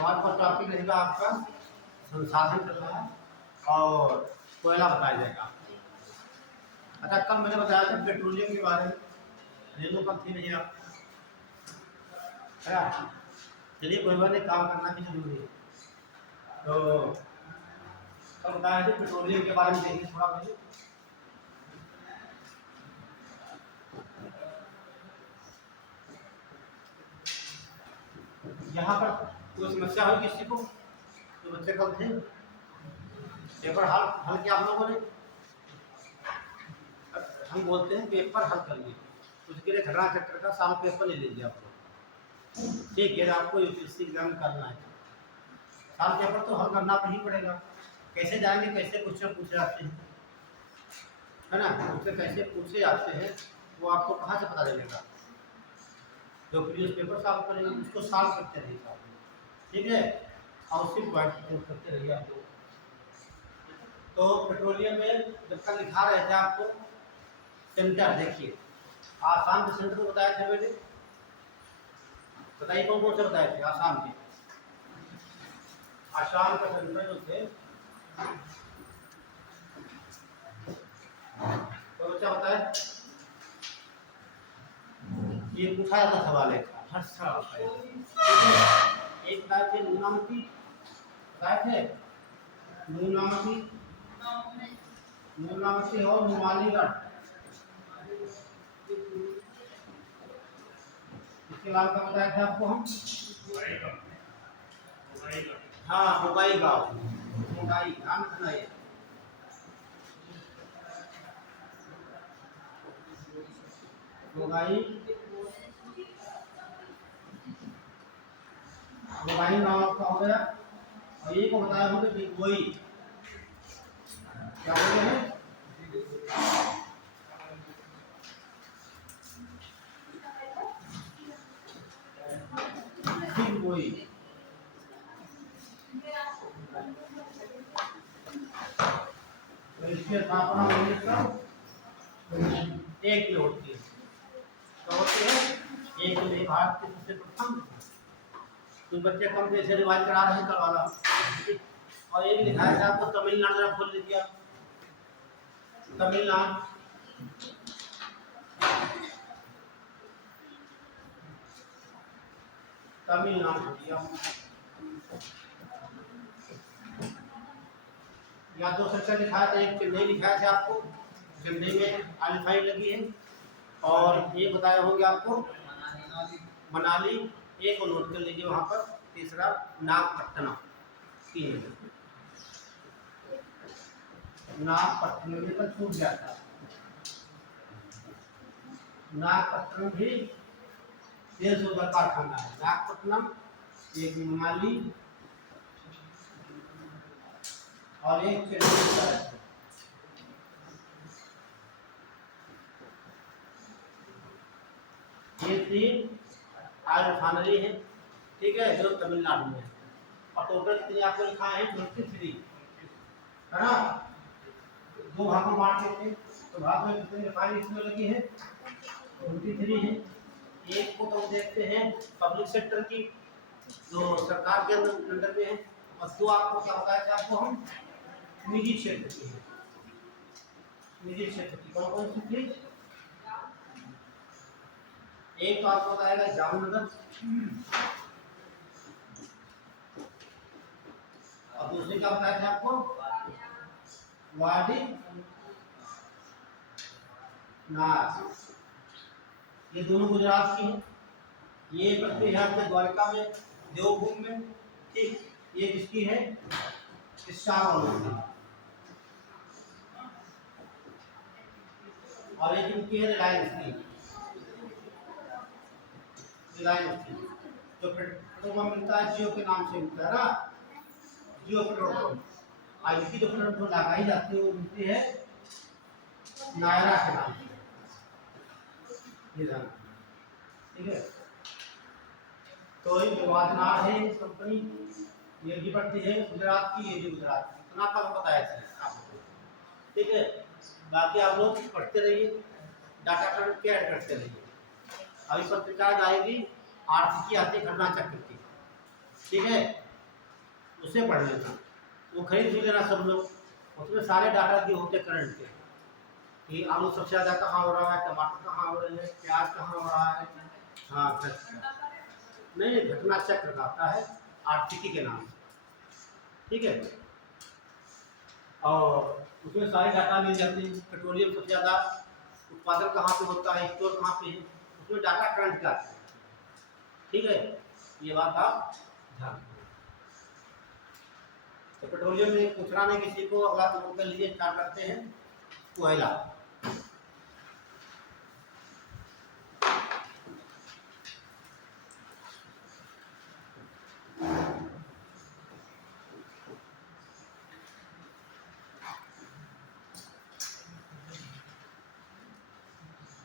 हमारे पास टॉपिक रहेगा आपका संसाधन चल रहा है और कोयला बताया जाएगा आपको। अच्छा, कल मैंने बताया था पेट्रोलियम के बारे में, रेलवे कल थी नहीं आप, है ना? चलिए कोई बात नहीं, काम करना भी जरूरी है। तो कल बताया था पेट्रोलियम के बारे में, देखिए थोड़ा मुझे। यहाँ पर कोई समस्या हुई किसी को? जो बच्चे कल थे पेपर हल हल किया आप लोगों ने? हम बोलते हैं पेपर हल करिए, उसके लिए घटना चक्र का साल पेपर ले लीजिए आप लोग, ठीक है? आपको यूपीएससी एग्जाम करना है, साल पेपर तो हल करना ही पड़ेगा। कैसे जाएंगे, कैसे क्वेश्चन पूछे जाते हैं, है ना? उससे कैसे पूछे जाते हैं वो आपको कहाँ से पता चलेगा? जो प्रीवियस पेपर सॉल्व करेंगे उसको सॉल्व करते रहिए साथ में, ठीक है? और उसी को करते रहिए आप लोग। तो पेट्रोलियम में जब तक लिखा रहे थे आपको सेंटर, देखिए आसाम के सेंटर को बताए थे मैंने, बताइए कौन कौन से बताए थे आसाम के? आसाम का सेंटर जो थे तो बच्चा बताए, ये पूछा जाता सवाल है हर साल का। एक बताए थे नूनामती, बताए थे नूनामती, नूनामती और नुमालीगढ़। इसके अलावा क्या बताया था आपको हम? हाँ, बोगाई गाँव, बोगाई नाम सुना है? बोगाई, बोगाई नाम आपका हो गया। और ये को बताया होगा डिगबोई, क्या बोलते हैं? डिगबोई। तो इसकी स्थापना हुई एक किलो होती है, तो होती है एक किलो भारत के सबसे प्रथम। तो बच्चे कम से रिवाइज करा रहे हैं कल वाला। और एक लिखा है आपको तमिलनाडु, जरा खोल लीजिए आप, तमिलनाडु। तमिलनाडु या दो सेक्शन लिखा था, एक चेन्नई लिखा था आपको, चेन्नई में आलिफाई लगी है, और ये बताया होंगे आपको मनाली, एक को नोट कर लीजिए वहां पर। तीसरा नागपट्टनम, तीन नागपट्टनम पर छूट गया था, नागपट्टनम भी 150 का कारखाना है। नागपट्टनम, एक मनाली और एक चेन्नई। ये तीन ऑयल रिफाइनरी है, ठीक है, जो तमिलनाडु में है। और टोटल कितने आपको लिखा है? 23, है ना? दो भागों में बांट देते, तो भाग में कितनी रिफाइनरी इसमें लगी है? 23 है। एक को तो देखते हैं पब्लिक सेक्टर की, जो सरकार के अंडर में है, और दो आपको क्या बताया था आपको हम? निजी क्षेत्र की है, निजी क्षेत्र की। कौन कौन सी थी? एक तो आपको बताएगा जामनगर, और दूसरे क्या बताया था आपको? वाडी नार। ये दोनों गुजरात की हैं। ये पड़ती है आपके द्वारका में, देवभूमि में, ठीक। ये किसकी है? और एक इनकी है रिलायंस की, रिलायंस की। जो पेट्रोल पंप मिलता है जियो के नाम से मिलता है ना, जियो पेट्रोल पंप। आज की जो पेट्रोल पंप लगाई जाती है वो मिलती है नायरा के नाम से, ये जाना, ठीक है? तो ये वादनार है कंपनी, ये भी पड़ती है गुजरात की, ये भी गुजरात की। इतना कम बताया था आपको, ठीक है? बाकी आप लोग पढ़ते रहिए, डाटा करके ऐड करते रहिए। अभी पत्रिका आएगी आर्थिकी आती है घटना चक्र की, ठीक है? उसे पढ़ लेना, वो खरीद भी लेना सब लोग। उसमें सारे डाटा दिए होते करंट के कि आलू सबसे ज़्यादा कहाँ हो रहा है, टमाटर कहाँ हो रहे हैं, प्याज कहाँ हो रहा है। हाँ नहीं, घटना चक्र आता है आर्थिकी के नाम से, ठीक है। और उसमें सारे डाटा मिल जाते हैं। पेट्रोलियम सबसे ज़्यादा उत्पादन कहाँ पे होता है, स्टोर कहाँ पे है, उसमें डाटा करंट का आता है, ठीक है। ये बात आप ध्यान रखो। तो पेट्रोलियम में पूछना नहीं किसी को। अगला नोट कर लीजिए, स्टार्ट करते हैं। कोयला,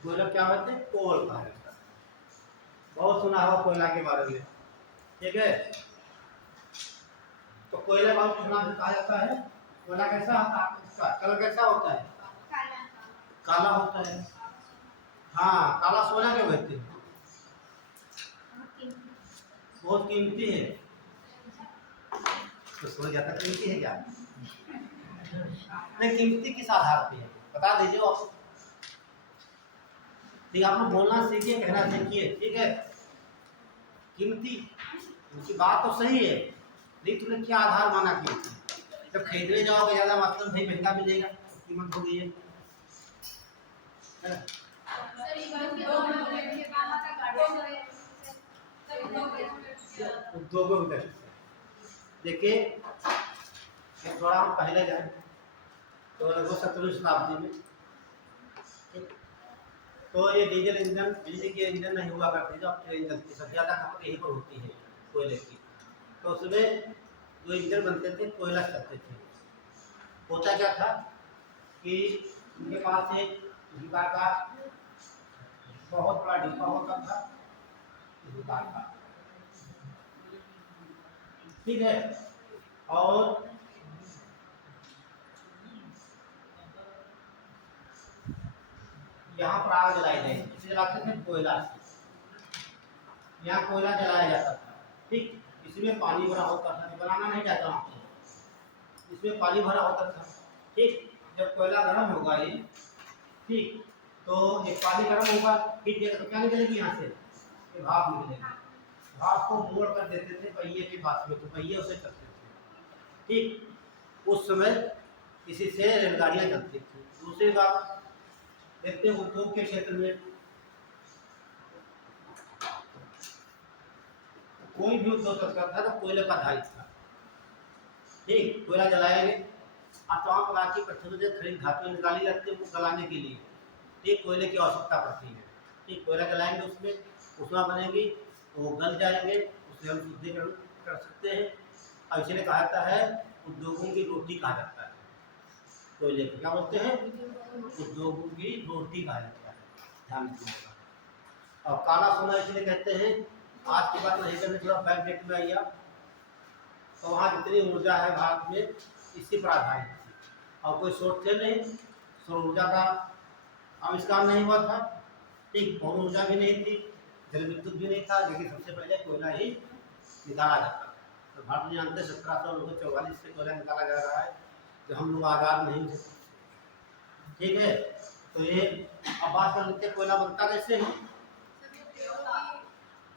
कोयला क्या होते हैं, कोल कहा जाता है। बहुत सुना होगा कोयला के बारे में, ठीक है। तो कोयला बहुत सुना कहा जाता है। कोयला कैसा होता है, इसका कलर कैसा होता है, काला होता है। हाँ, काला सोना क्यों कहते हैं, बहुत कीमती है। तो सोना ज्यादा कीमती है क्या, नहीं कीमती किस आधार पे है बता दीजिए आप। ठीक, आप लोग बोलना सीखिए, कहना सीखिए, ठीक है। कीमती, उनकी बात तो सही है, लेकिन तुमने क्या आधार माना कीमती। जब खरीदने जाओगे ज्यादा मात्रा में भाई महंगा मिलेगा, कीमत हो गई है। उद्योगों की दृष्टि से देखिए, थोड़ा हम पहले जाए तो लगभग 17वीं शताब्दी में, तो ये डीजल इंजन, बिजली के इंजन नहीं हुआ करते, जो ट्रेन चलती सबसे ज़्यादा खपत यहीं पर होती है कोयले की। तो उसमें जो इंजन बनते थे कोयला चलते थे। होता क्या था कि उनके पास एक डिब्बा का बहुत बड़ा डिब्बा होता था, डिब्बा का, ठीक है। और यहाँ पर आग जलाई जाएगी, किसे जलाते थे, कोयला से। यहाँ कोयला जलाया जाता था, ठीक। इसमें पानी भरा होता था, बनाना नहीं जाता वहाँ पे, इसमें पानी भरा होता था, ठीक। जब कोयला गर्म होगा ये, ठीक, तो एक पानी गर्म होगा, ठीक है, तो क्या निकलेगी यहाँ से, ये भाप निकलेगी। भाप को मोड़ कर देते थे पहिए के पास में, तो पहिए उसे करते थे, ठीक। उस समय इसी से रेलगाड़ियाँ चलती थी। दूसरी बात देखते हैं उद्योग के क्षेत्र में, कोई भी उद्योग चलता था तो कोयले का आधारित था, ठीक। कोयला जलाएंगे, आप तो वहाँ पर आके पत्थरों से खरीद धातु निकाली जाती है उसको गलाने के लिए, ठीक। कोयले की आवश्यकता पड़ती है, ठीक। कोयला जलाएंगे, उसमें उसमें बनेगी, वो गल जाएंगे, उससे हम शुद्धिकरण कर सकते हैं। और इसलिए कहा जाता है उद्योगों की रोटी कहा जाता है कोयले को, क्या बोलते हैं, उद्योगों की रोटी कहा जाता है, ध्यान रखिएगा। और काला सोना इसलिए कहते हैं, आज की बात नहीं करनी, थोड़ा बैक डेट में आइए, तो वहाँ जितनी ऊर्जा है भारत में इसी पर आधारित थी, और कोई सोर्स थे नहीं, सौर ऊर्जा का आविष्कार नहीं हुआ था, ठीक। पवन ऊर्जा भी नहीं थी, जल विद्युत भी नहीं था, लेकिन सबसे पहले कोयला ही निकाला जाता था। तो भारत में जानते 1744 से कोयला निकाला जा रहा है, जब हम लोग आज़ाद नहीं थे, ठीक है। तो ये अब बात कर लेते हैं कोयला बनता कैसे है।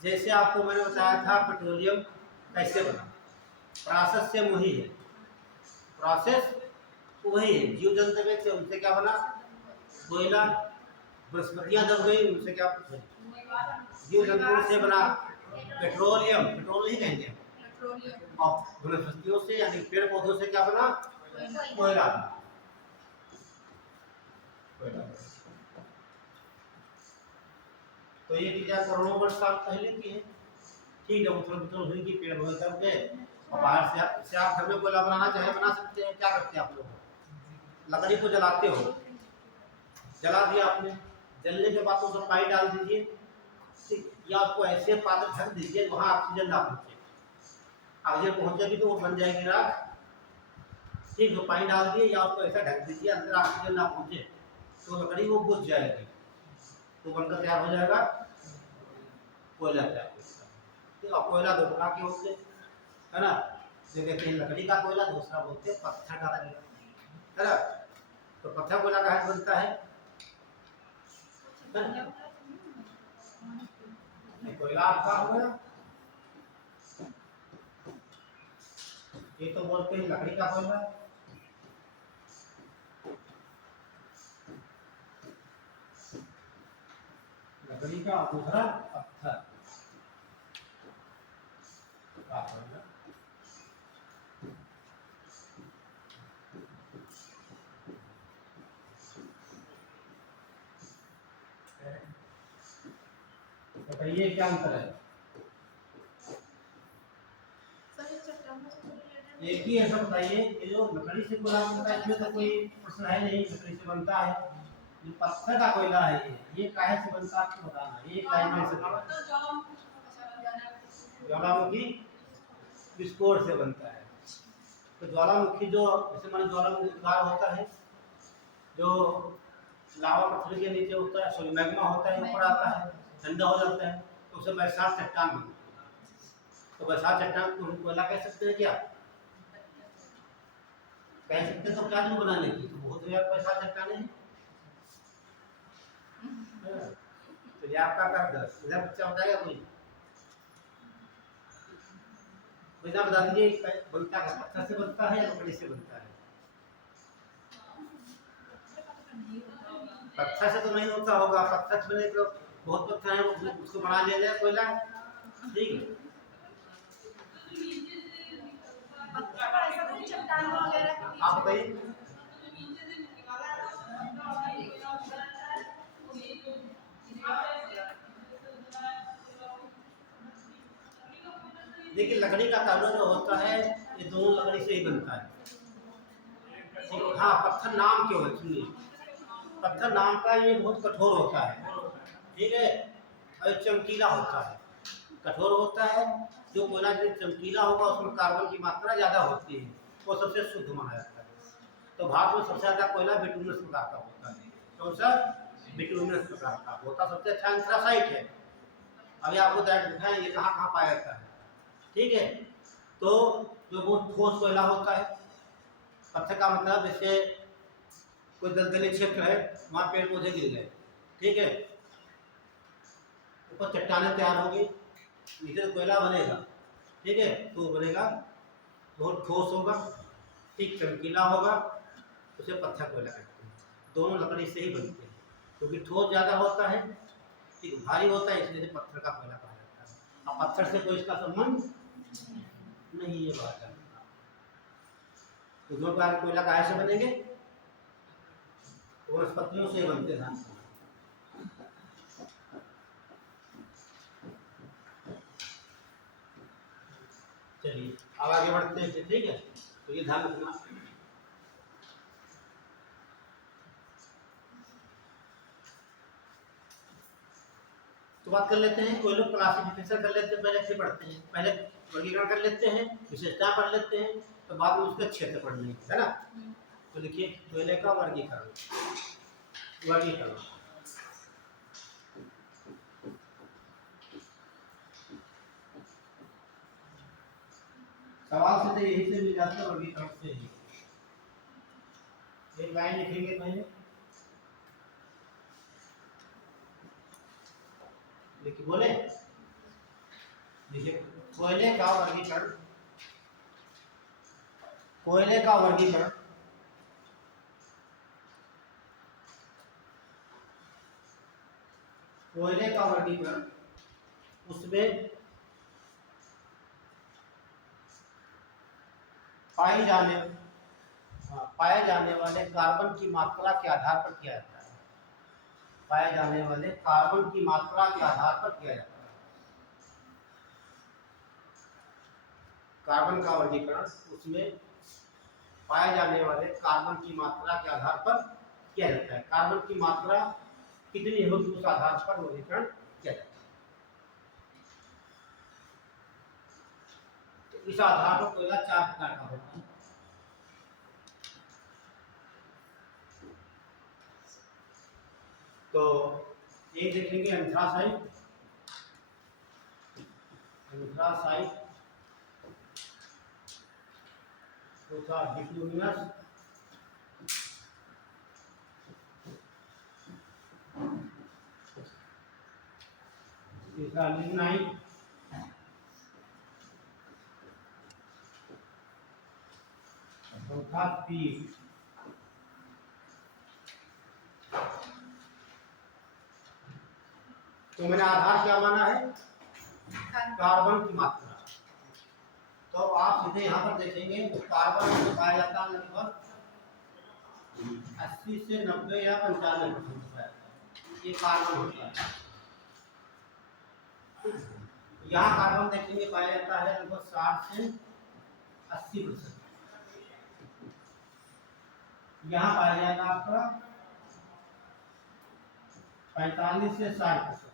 जैसे आपको मैंने बताया था पेट्रोलियम कैसे बना, प्रोसेस से वही है, प्रोसेस वही है। जीव जंतु में से उनसे क्या बना, कोयला। वनस्पतियां जब गई उनसे क्या, जीव जंतुओं से बना पेट्रोलियम, पेट्रोल ही कहेंगे। और वनस्पतियों से यानी पेड़ पौधों से क्या बना, कोयला। तो ये चीज़ें करोड़ों वर्ष साल पहले की है, ठीक है। उथल पुथल हुई कि पेड़ पौधे दब गए, और बाहर से आप घर में कोयला बनाना चाहे बना सकते हैं। क्या करते हैं आप लोग, लकड़ी को जलाते हो, जला दिया आपने, जलने के बाद उसमें पानी डाल दीजिए, ठीक। या आपको ऐसे पात्र ढक दीजिए वहाँ ऑक्सीजन ना पहुँचे, ऑक्सीजन पहुँचेगी तो वो बन जाएगी राख, ठीक। जो पानी डाल दिए या आपको ऐसा ढक दीजिए अंदर ऑक्सीजन ना पहुँचे, तो लकड़ी वो बुझ जाएगी, तो बनकर तैयार हो जाएगा कोयला तैयार। तो कोयला दो प्रकार के होते हैं, है ना, जो कहते हैं लकड़ी का कोयला, दूसरा बोलते हैं पत्थर का कोयला, है ना। तो पत्थर कोयला कहाँ से बनता है? कोयला आपका हो गया, ये तो बोलते हैं लकड़ी का कोयला। लकड़ी का, दूसरा पत्थर का कोयला। बताइए क्या अंतर है? एक ही ऐसा बताइए, ये जो लकड़ी से कोयला बनता है इसमें तो कोई प्रश्न है नहीं, लकड़ी से बनता है। ये पत्थर का कोयला है, ये काहे से बनता है आपको बताना, ये लाइन में से ज्वालामुखी विस्फोट से बनता है। तो ज्वालामुखी जो जैसे मान ज्वालामुखी द्वार होता है, जो लावा पत्थर के नीचे होता है, सॉरी मैग्मा होता है, ऊपर आता है, ठंडा हो जाता है, तो उसे बरसात चट्टान बनती है। तो बरसात चट्टान को हम कोयला कह सकते हैं क्या? कह सकते तो क्या नहीं बनाने की, तो बहुत यार पैसा चट्टाने हैं। तो ये आपका कर दस इधर बच्चा बताएगा कोई? वैसा बता दीजिए बनता है पत्थर से बनता है या लकड़ी से बनता है? पत्थर से तो नहीं होता होगा, पत्थर से बने तो बहुत पत्थर है, उसको बना लिया जाए कोयला, ठीक है। आप बताइए। देखिए लकड़ी का तावला जो होता है ये दोनों लकड़ी से ही बनता है। हाँ पत्थर नाम क्यों है, सुनिए, पत्थर नाम का ये बहुत कठोर होता है, ठीक है, और चमकीला होता है। कठोर होता है, जो कोयला जो चमकीला होगा उसमें कार्बन की मात्रा ज़्यादा होती है, वो सबसे शुद्ध माना जाता है। तो भारत में सबसे ज़्यादा कोयला बिटुमिनस प्रकार का होता है। कौन सा? बिटुमिनस प्रकार का होता, सबसे अच्छा एंथ्रासाइट है। अभी आपको डायरेक्ट दिखाएं ये कहाँ कहाँ पाया जाता है, ठीक है। तो जो बहुत ठोस कोयला होता है, पत्थर का मतलब जैसे कोई दलदली क्षेत्र है, वहाँ पेड़ पौधे गिर गए, ठीक है, ऊपर चट्टानें तैयार होगी, नीचे तो कोयला बनेगा, ठीक है, तो बनेगा बहुत ठोस होगा, ठीक, चमकीला होगा, उसे पत्थर कोयला कहते हैं। दोनों लकड़ी से ही बनते हैं, क्योंकि ठोस ज़्यादा होता है, ठीक, भारी होता है, इसलिए पत्थर का कोयला कहा जाता है। अब पत्थर से कोई इसका संबंध नहीं, ये बात है। तो दो प्रकार कोयला काहे से बनेंगे? वनस्पतियों से बनते हैं। चलिए अब आगे बढ़ते हैं, ठीक है, तो ये ध्यान रखना। तो बात कर लेते हैं, कोई लोग क्लासिफिकेशन कर लेते हैं, पहले से पढ़ते हैं, पहले वर्गीकरण कर लेते हैं, विशेषता पढ़ लेते हैं, तो बाद में उसके क्षेत्र पढ़ लेंगे, है ना। तो देखिए कोयले का वर्गीकरण, वर्गीकरण सवाल से तो यही से मिल जाता है, वर्गीकरण से ही। एक लाइन लिखेंगे पहले, देखिए बोले, देखिए कोयले का वर्गीकरण, कोयले का वर्गीकरण कोयले का वर्गीकरण उसमें पाए जाने वाले कार्बन की मात्रा के आधार पर किया जाता है। पाए जाने वाले कार्बन की मात्रा के आधार पर किया जाता है। कार्बन का वर्गीकरण उसमें पाए जाने वाले कार्बन की मात्रा के आधार पर किया जाता है। कार्बन की मात्रा कितनी होगी उस आधार पर वर्गीकरण किया जाता है। तो इस आधार पर कोयला 4 प्रकार का होता है। तो एक देखेंगे एंथ्रासाइट, एंथ्रासाइट चौथा बिटूमिनस, तीसरा लिग्नाइट, चौथा पीट। तो मैंने आधार क्या माना है? कार्बन की मात्रा। तो आप सीधे यहाँ पर देखेंगे तो कार्बन में पाया जाता है लगभग 80 से 90 या 95% पाया जाता है, ये कार्बन होता है। यहाँ कार्बन देखेंगे पाया जाता है लगभग 60 से 80%। यहाँ पाया जाएगा आपका 45 से 60%,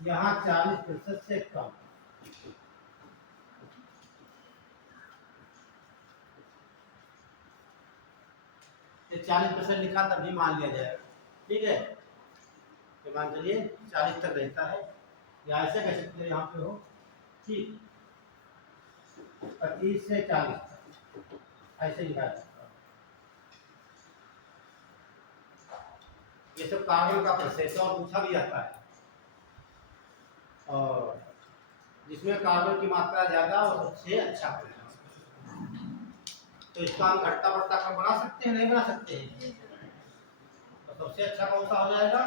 यहाँ 40% से कम। ये 40% लिखा तब भी मान लिया जाएगा, ठीक है। तो मान चलिए 40 तक रहता है, या ऐसे कह सकते हैं यहाँ पे हो, ठीक, 25 से 40 तक ऐसे लिखा जाता है। ये सब कार्बन का प्रोसेस और पूछा भी जाता है, और जिसमें कार्बन की मात्रा ज्यादा वो सबसे अच्छा होगा। तो इसका हम घटता बढ़ता क्रम बना सकते हैं, नहीं बना सकते हैं? तो सबसे अच्छा कौन सा हो जाएगा?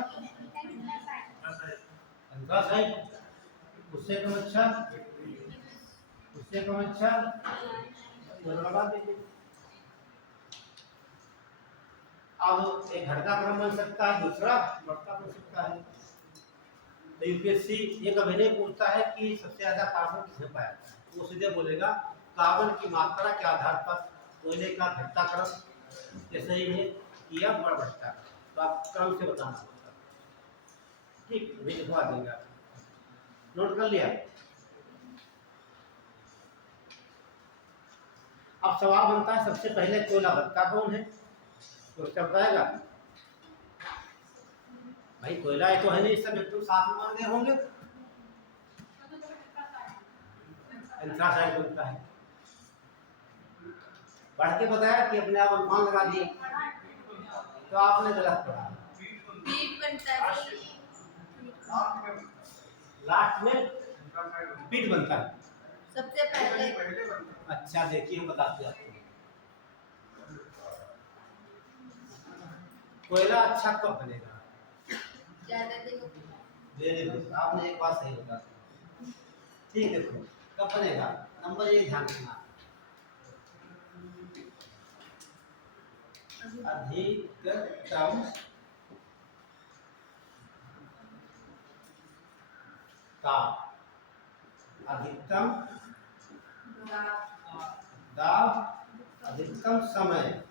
10 है, उससे कम अच्छा, उससे कम अच्छा, लगा दीजिए। अब एक घटता क्रम बन सकता है, दूसरा बढ़ता बन सकता है। तो यूपीएससी ये कभी नहीं पूछता है कि सबसे ज्यादा कार्बन किसमें पाया जाता है, वो सीधे बोलेगा कार्बन की मात्रा के आधार पर कोयले का घटता क्रम जैसे ही है या बढ़ता, तो आप क्रम से बताना होगा, ठीक, भी लिखवा देंगे। नोट कर लिया? अब सवाल बनता है सबसे पहले कोयला भट्टा कौन है, तो क्या बताएगा भाई? कोयला है तो है नहीं, सब एकदम साथ में मान गए होंगे। एंथ्रासाइड बनता है, बढ़ के बताया कि अपने आप अनुमान लगा दिए, तो आपने गलत पढ़ा। बीट बनता है, लास्ट में बीट बनता है सबसे पहले। अच्छा देखिए हम बताते हैं आपको, कोयला अच्छा कब बनेगा? ज्यादा दिनों ले ले, आपने एक बात सही बता, ठीक है। तो कब बनेगा? नंबर ये ध्यान रखना, अधिकतम ताप, अधिकतम दाब, अधिकतम समय,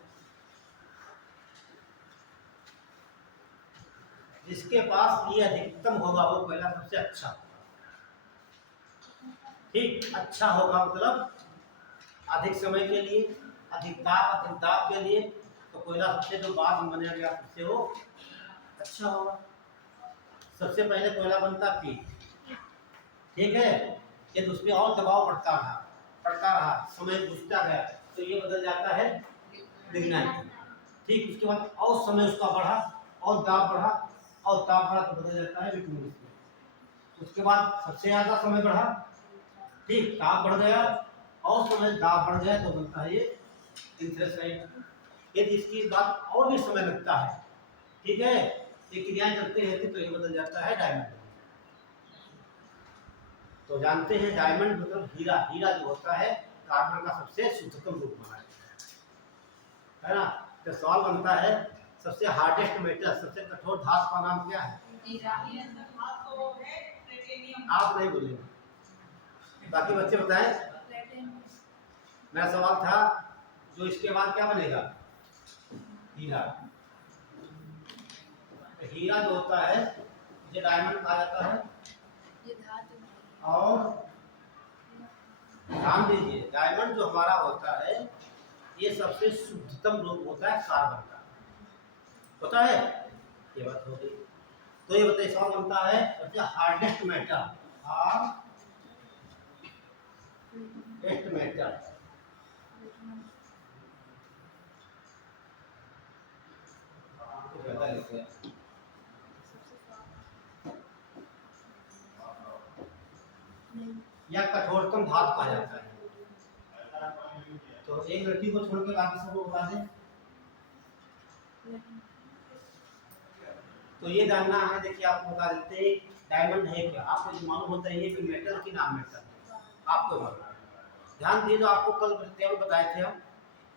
जिसके पास ये अधिकतम होगा वो कोयला सबसे अच्छा होगा, ठीक। अच्छा होगा मतलब अधिक समय के लिए, अधिक दाब के लिए, तो कोयला सबसे जो बाद में बनाया गया सबसे वो अच्छा होगा। सबसे पहले कोयला बनता पीट, ठीक है। यदि उसमें और दबाव पड़ता रहा, समय घुसता गया, तो ये बदल जाता है लिग्नाइट, ठीक। उसके बाद और समय उसका बढ़ा, और दाब बढ़ा, और ताप बढ़ा, तो बदल जाता है बिटूमिनस। उसके बाद सबसे ज्यादा समय बढ़ा, ठीक, ताप बढ़ गया और समय दाब बढ़ गया, तो बनता है ये एंथ्रासाइड। यदि इसकी बात और भी समय लगता है, ठीक है, ये क्रियाएं चलते रहती, तो ये बदल जाता है डायमंड। तो जानते हैं डायमंड मतलब हीरा, हीरा जो होता है कार्बन का सबसे शुद्धतम रूप माना है ना। तो सवाल बनता है सबसे हार्डेस्ट मेटल, सबसे कठोर धातु का नाम क्या है? आप नहीं बोलेंगे, बाकी बच्चे बताएं। मेरा सवाल था जो इसके बाद क्या बनेगा? हीरा। तो हीरा जो होता है ये डायमंड कहा जाता है, और ध्यान दीजिए डायमंड जो हमारा होता है ये सबसे शुद्धतम रूप होता है कार्बन का, पता है? ये बात हो गई। तो ये बताइए सवाल बनता है सबसे हार्डेस्ट मेटल, हार्डेस्ट मेटल तो ज़्यादा लेते हैं। या कठोरतम धातु कहा जाता है। तो एक लड़की को छोड़ के बाकी सबको बता दें। तो ये जानना है, देखिए आपको बता देते हैं डायमंड है क्या। आपको जो मालूम होता है ये कि मेटल की नाम मेटल आपको मालूम है। ध्यान दिए, जो आपको कल केवल बताए थे हम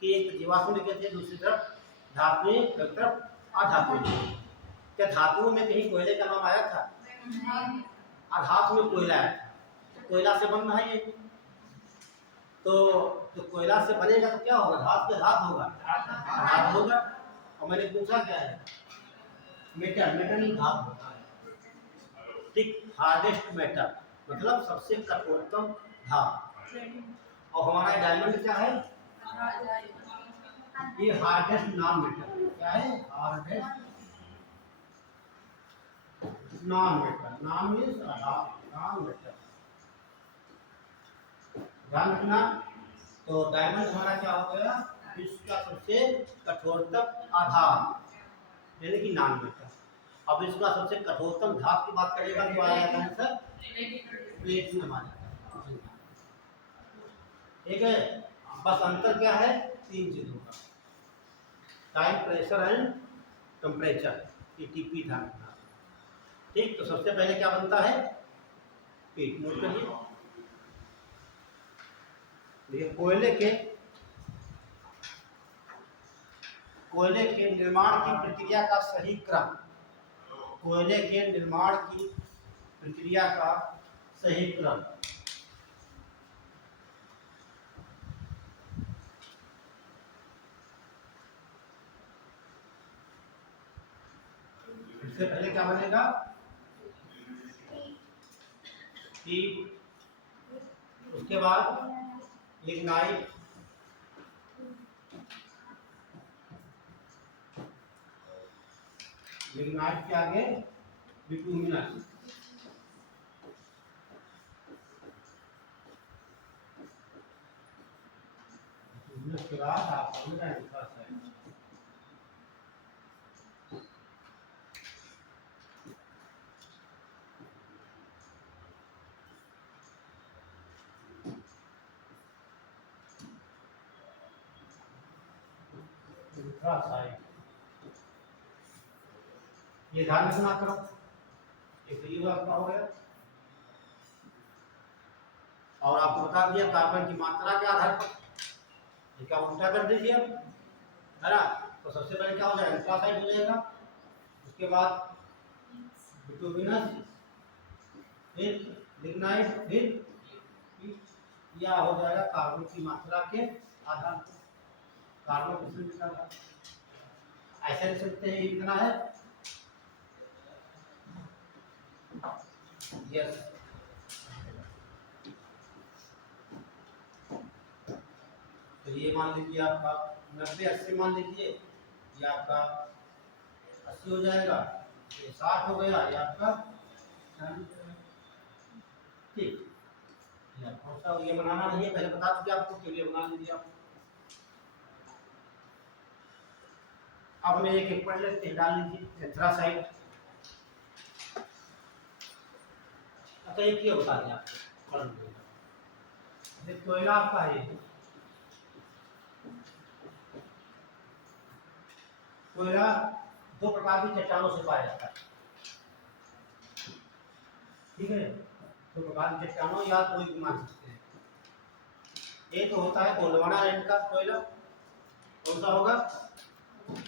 कि एक जीवाश्म में कहते हैं, दूसरी तरफ धातु, एक तरफ अधातु। क्या धातुओं में कहीं कोयले का नाम आया था? अधातु में कोयला आया था। तो कोयला से बन रहा है ये। तो कोयला से बनेगा तो क्या होगा? धातु के धातु होगा, धातु होगा। और मैंने पूछा क्या है? मेटल। मेटल ही धातु होता है, ठीक। हार्डेस्ट मेटल मतलब सबसे कठोरतम धातु। और हमारा डायमंड क्या है? ये हार्डेस्ट नॉन मेटल। क्या है? Hardest non metal. Non means non metal. ध्यान रखना। तो डायमंड हमारा क्या हो गया? विश्व का सबसे कठोरतम आधार, यानी कि नॉन मेटल। अब इसका सबसे कठोरतम धातु की बात करेगा तो आएगा आंसर प्लेटिनम आ जाएगा। ठीक है। बस अंतर क्या है? 3 चीजों का, टाइम, प्रेशर एंड टेम्परेचर। ये टीपी ध्यान रखना। ठीक। तो सबसे पहले क्या बनता है? पीट। नोट करिए। देखिए कोयले के निर्माण की प्रक्रिया का सही क्रम, कोयले के निर्माण की प्रक्रिया का सही क्रम। इससे पहले क्या बनेगा? हीट। उसके बाद लिग्नाइट, लिग्नाइट के आगे बिटुमिनस, बिटुमिनस के बाद आपका एंथ्रासाइट। ये ध्यान रखना करो। एक ये आपका हो गया। और आपको बता दिया कार्बन की मात्रा के आधार पर, ये क्या उल्टा कर दीजिए, है ना। तो सबसे पहले क्या हो जाएगा? एंथ्रासाइड हो जाएगा। उसके बाद बिटुमिनस, फिर लिग्नाइट, फिर या हो जाएगा कार्बन की मात्रा के आधार पर। कार्बन किसमें लिखा था? ऐसे लिख सकते हैं, इतना है। यस। तो ये मान लीजिए आपका 90 80 मान लीजिए, ये आपका 80 हो जाएगा, ये 60 हो गया, ये आपका 40। ठीक। ये बनाना नहीं है, पहले बता दीजिए आपको, के लिए बना लीजिए आप। अब हमें एक एक पढ़ लेते हैं, डाल लीजिए एंथ्रासाइड। अच्छा एक ये बता दें आपको, कोयला आपका है। कोयला 2 प्रकार की चट्टानों से पाया जाता है। ठीक है। 2 प्रकार की चट्टानों या कोई भी मान सकते हैं। एक तो होता है गोंडवाना लैंड का कोयला। कौन सा होगा?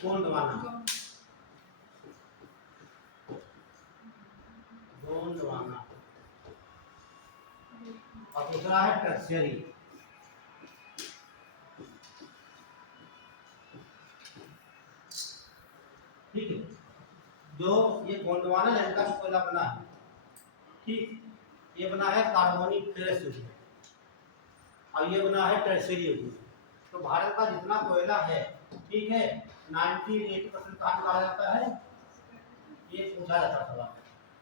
गोंडवाना। गोंडवाना। और दूसरा है टर्शियरी। ठीक है। जो ये गोंडवाना लैंड का कोयला बना है, ठीक, ये बना है कार्बोनिफेरस युग में, और ये बना है टर्शियरी युग में। तो भारत का जितना कोयला है, ठीक है, 98% कहाँ कहा जाता है? ये पूछा जाता सवाल।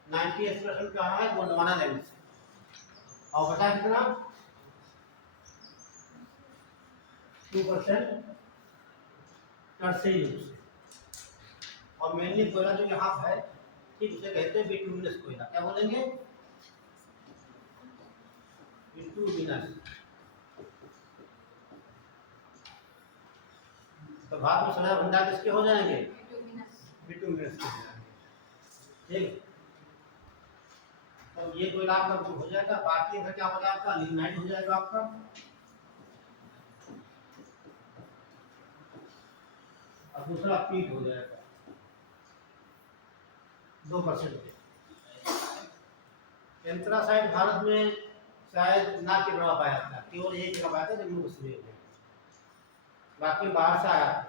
98% कहाँ है? गोंडवाना लैंड से। और बता कितना? 2% टर्सरी रूप से। और मेनली कोयला जो यहाँ है, ठीक, उसे कहते हैं बिटुमिनस कोयला। क्या बोलेंगे? बिटुमिनस। तो भारत में सोलह भंडार किसके हो जाएंगे? बिटुमिनस के हो जाएंगे। ठीक, तो ये कोयला आपका हो जाएगा। बाकी इधर क्या हो जाएगा? लिग्नाइट हो जाएगा आपका। और दूसरा पीट हो जाएगा 2%। एंथ्रासाइट भारत में शायद ना के बड़ा पाया था, केवल एक जगह पाया था, जम्मू कश्मीर में। बाकी बाहर से आया था।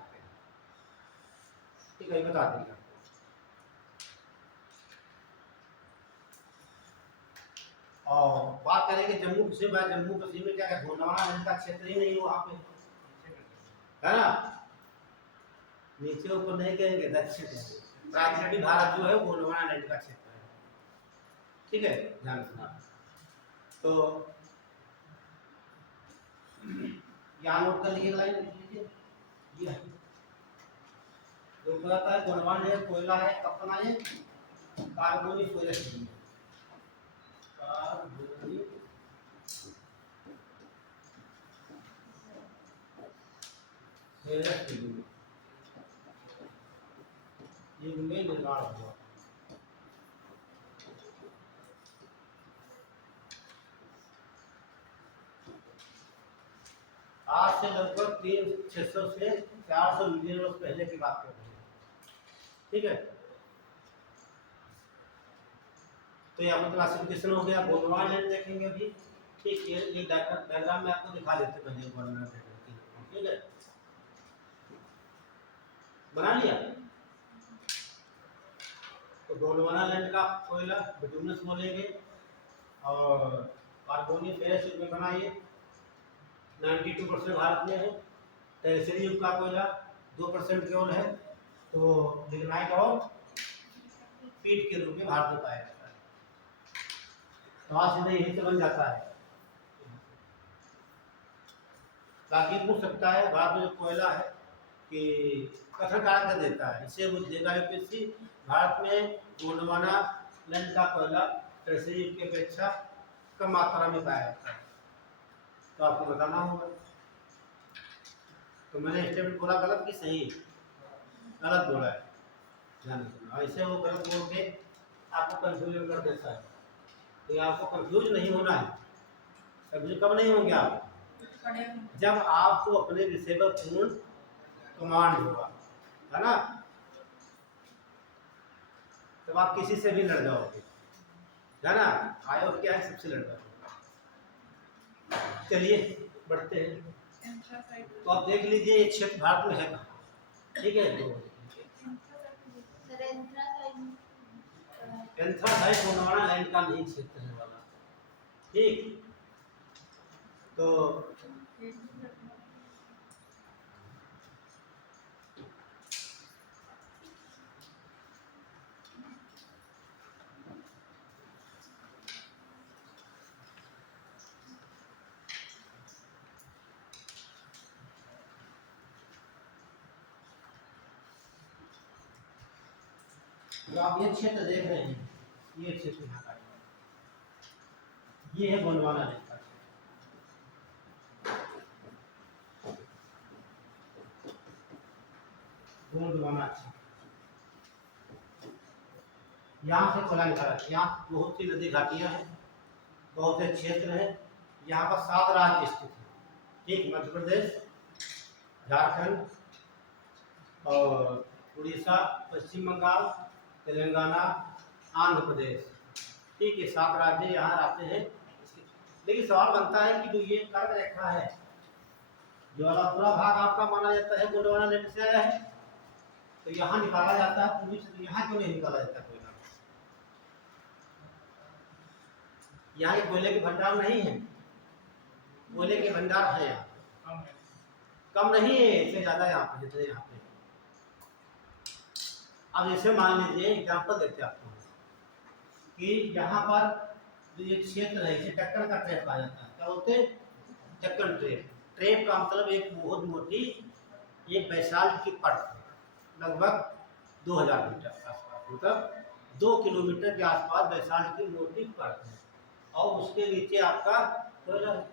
ठीक है, बता देंगे। और बात करेंगे जम्मू कश्मीर। जम्मू कश्मीर में क्या है, गोंडवाना नदी का क्षेत्र ही नहीं वहाँ पे, है ना? नीचे ऊपर नहीं कहेंगे, दक्षिण कहेंगे। प्राचीन भारत जो है वो गोंडवाना नदी का क्षेत्र है। ठीक है, ध्यान रखना। तो यहाँ नोट कर लीजिए, लाइन लिख लीजिए। ये जो कहता है गोंडवाना है, कोयला है, कब बना है? कार्बोनिक कोयला है। कार्बोनिक ये में निर्माण हुआ। आज से लगभग 300-600 से 400 मिलियन वर्ष पहले की बात कर रहे हैं। ठीक है, तो यहाँ पर क्लासिफिकेशन हो गया। गोंडवाना लैंड देखेंगे अभी। ठीक है, ये डायग्राम में आपको दिखा देते पहले गोंडवाना लैंड। ठीक है, बना लिया। तो गोंडवाना लैंड का कोयला बिटुमिनस बोलेंगे। और कार्बोनिक फेरस में बना ये 92% भारत में है। टर्सरी युग का कोयला 2% केवल है। तो लिग्नाइट और पीट के रूप में भारत में पाया जाता है। तो आज सीधे यही से बन जाता है। बाकी पूछ सकता है भारत में जो कोयला है कि कथन कार्य कर देता है, इसे वो देगा यूपीएससी। भारत में गोंडवाना लैंड का कोयला टर्सरी युग की अपेक्षा कम मात्रा में पाया जाता है। तो आपको बताना होगा। तो मैंने स्टेटमेंट बोला गलत कि सही? गलत बोला है, ध्यान रखना। ऐसे वो गलत बोल के आपको कंफ्यूजन कर देता है। तो आपको कंफ्यूज नहीं होना है। कंफ्यूज कब नहीं होंगे आप? जब आपको अपने विषय पर पूर्ण कमांड होगा, है ना? तब आप किसी से भी लड़ जाओगे, है ना? आयोग क्या है, सबसे लड़ जाओगे। चलिए बढ़ते हैं। तो आप देख लीजिए ये क्षेत्र भारत में है कहाँ। ठीक है, एंथ्रासाइट गोंडवाना लैंड का नहीं क्षेत्र है वाला। ठीक, तो जो आप ये क्षेत्र देख रहे हैं, ये क्षेत्र यहाँ का है। ये है गोंडवाना लैंड का क्षेत्र। गोंडवाना क्षेत्र, यहाँ से कोयला निकाला। यहाँ बहुत सी नदी घाटियाँ हैं, बहुत से क्षेत्र हैं। यहाँ पर 7 राज्य स्थित हैं। ठीक, मध्य प्रदेश, झारखंड और उड़ीसा, पश्चिम बंगाल, तेलंगाना, आंध्र प्रदेश। ठीक है, 7 राज्य यहाँ आते हैं। लेकिन सवाल बनता है कि जो ये कर्क रेखा है, जो वाला पूरा भाग आपका माना जाता है गोंडवाना लैंड से आया है, तो यहाँ निकाला जाता है पूर्वी से। यहाँ क्यों नहीं निकाला जाता कोयला? यहाँ के कोयले के भंडार नहीं है। कोयले के भंडार है यहाँ, कम नहीं है, इससे ज्यादा यहाँ पे, जितने यहाँ पे। अब जैसे मान लीजिए एग्जाम्पल देते आपको कि यहाँ पर जो ये क्षेत्र है, इसे टक्कर का ट्रैप कहा जाता है। क्या बोलते हैं? टक्कर ट्रैप। ट्रेप का मतलब एक बहुत मोटी एक बैसाल्ट की परत, लगभग 2000 मीटर के आसपास, मतलब 2 किलोमीटर के आसपास बैसाल्ट की मोटी परत है, और उसके नीचे आपका कोयला है।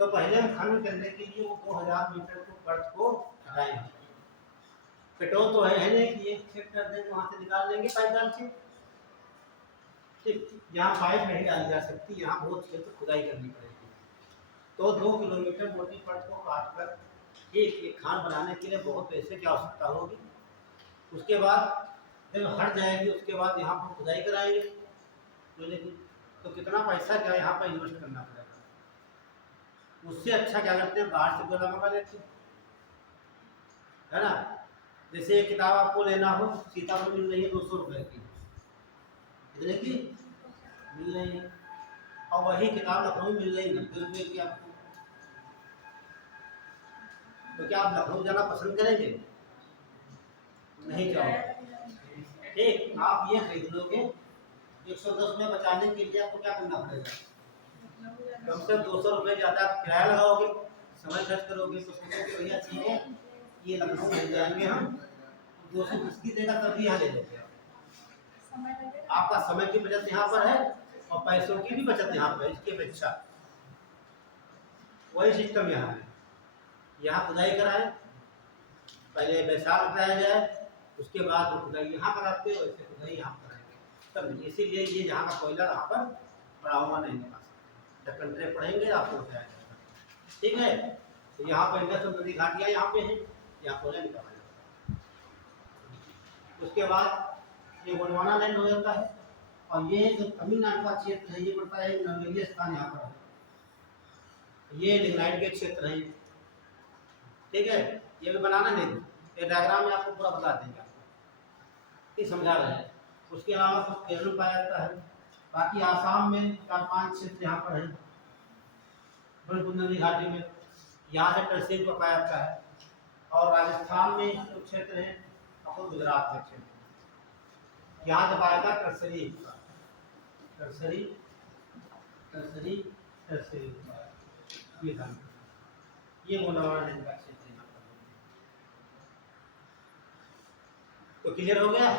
तो पहले हम खनन करने के लिए वो 2000 मीटर को परत को हटाएंगे। पेट्रोल तो है नहीं कि एक छेद कर देंगे वहां से निकाल लेंगे पाइप डाल के, ठीक, यहाँ पाइप नहीं डाली जा सकती, यहाँ बहुत छेद खुदाई करनी पड़ेगी। तो 2 किलोमीटर मोटी परत को काट कर एक खान बनाने के लिए बहुत पैसे की आवश्यकता होगी। उसके बाद जब हट जाएगी उसके बाद यहाँ पर खुदाई कराएंगे कोयले की, तो कितना पैसा क्या यहाँ पर इन्वेस्ट करना पड़ेगा। उससे अच्छा क्या करते हैं, बाहर से कोयला मंगा लेते हैं, है ना। जैसे एक किताब आपको लेना हो, सीतापुर मिल रही है 200 रुपये की, कितने की मिल रही है, और वही किताब लखनऊ मिल रही है 90 रुपये की आपको। तो क्या आप लखनऊ जाना पसंद करेंगे? नहीं चाहोगे, ठीक। आप ये खरीद लोगे, 110 में बचाने के लिए आपको क्या करना पड़ेगा, कम से कम 200 रुपये ज़्यादा किराया लगाओगे, समय खर्च करोगे, तो सोचोगे भैया ठीक है ये लखनऊ ले जाएंगे हम, 220 की देगा तभी यहाँ ले लोगे। आपका समय की बचत यहाँ पर है और पैसों की भी बचत यहाँ पर, इसकी अपेक्षा वही सिस्टम यहाँ है। यहाँ खुदाई कराए, पहले बैसाल हटाया जाए, उसके बाद वो खुदाई यहाँ कराते, वैसे खुदाई यहाँ कराएंगे तब। इसीलिए ये यहाँ का कोयला यहाँ पर पड़ा हुआ नहीं निकाल सकते, ढक्कन ट्रे पढ़ेंगे आपको बताया जाएगा, ठीक है। तो यहाँ पर इंडस नदी घाटियाँ यहाँ पे है, यहाँ कोयला निकाला जाता है। उसके बाद ये गोंडवाना लैंड हो जाता है, और ये जो तमिलनाडु का क्षेत्र है ये पड़ता है नवेली स्थान यहाँ पर है, ये लिग्नाइट के क्षेत्र है, ठीक है। ये भी बनाना नहीं, ये डायग्राम में आपको पूरा बता देंगे, ये समझा रहे हैं। उसके अलावा तो केरल में पाया जाता है, बाकी आसाम में 4-5 क्षेत्र यहाँ पर है, ब्रह्मपुत्र घाटी में यहाँ से टर्सेल को पाया जाता है, और राजस्थान में कुछ क्षेत्र है, और गुजरात में क्षेत्र यहाँ से पाया जाता है टर्सरी टर्सरी टर्सरी टर्सरी, ये गोंडवाना लैंड का क्षेत्र यहाँ पर। तो क्लियर हो गया,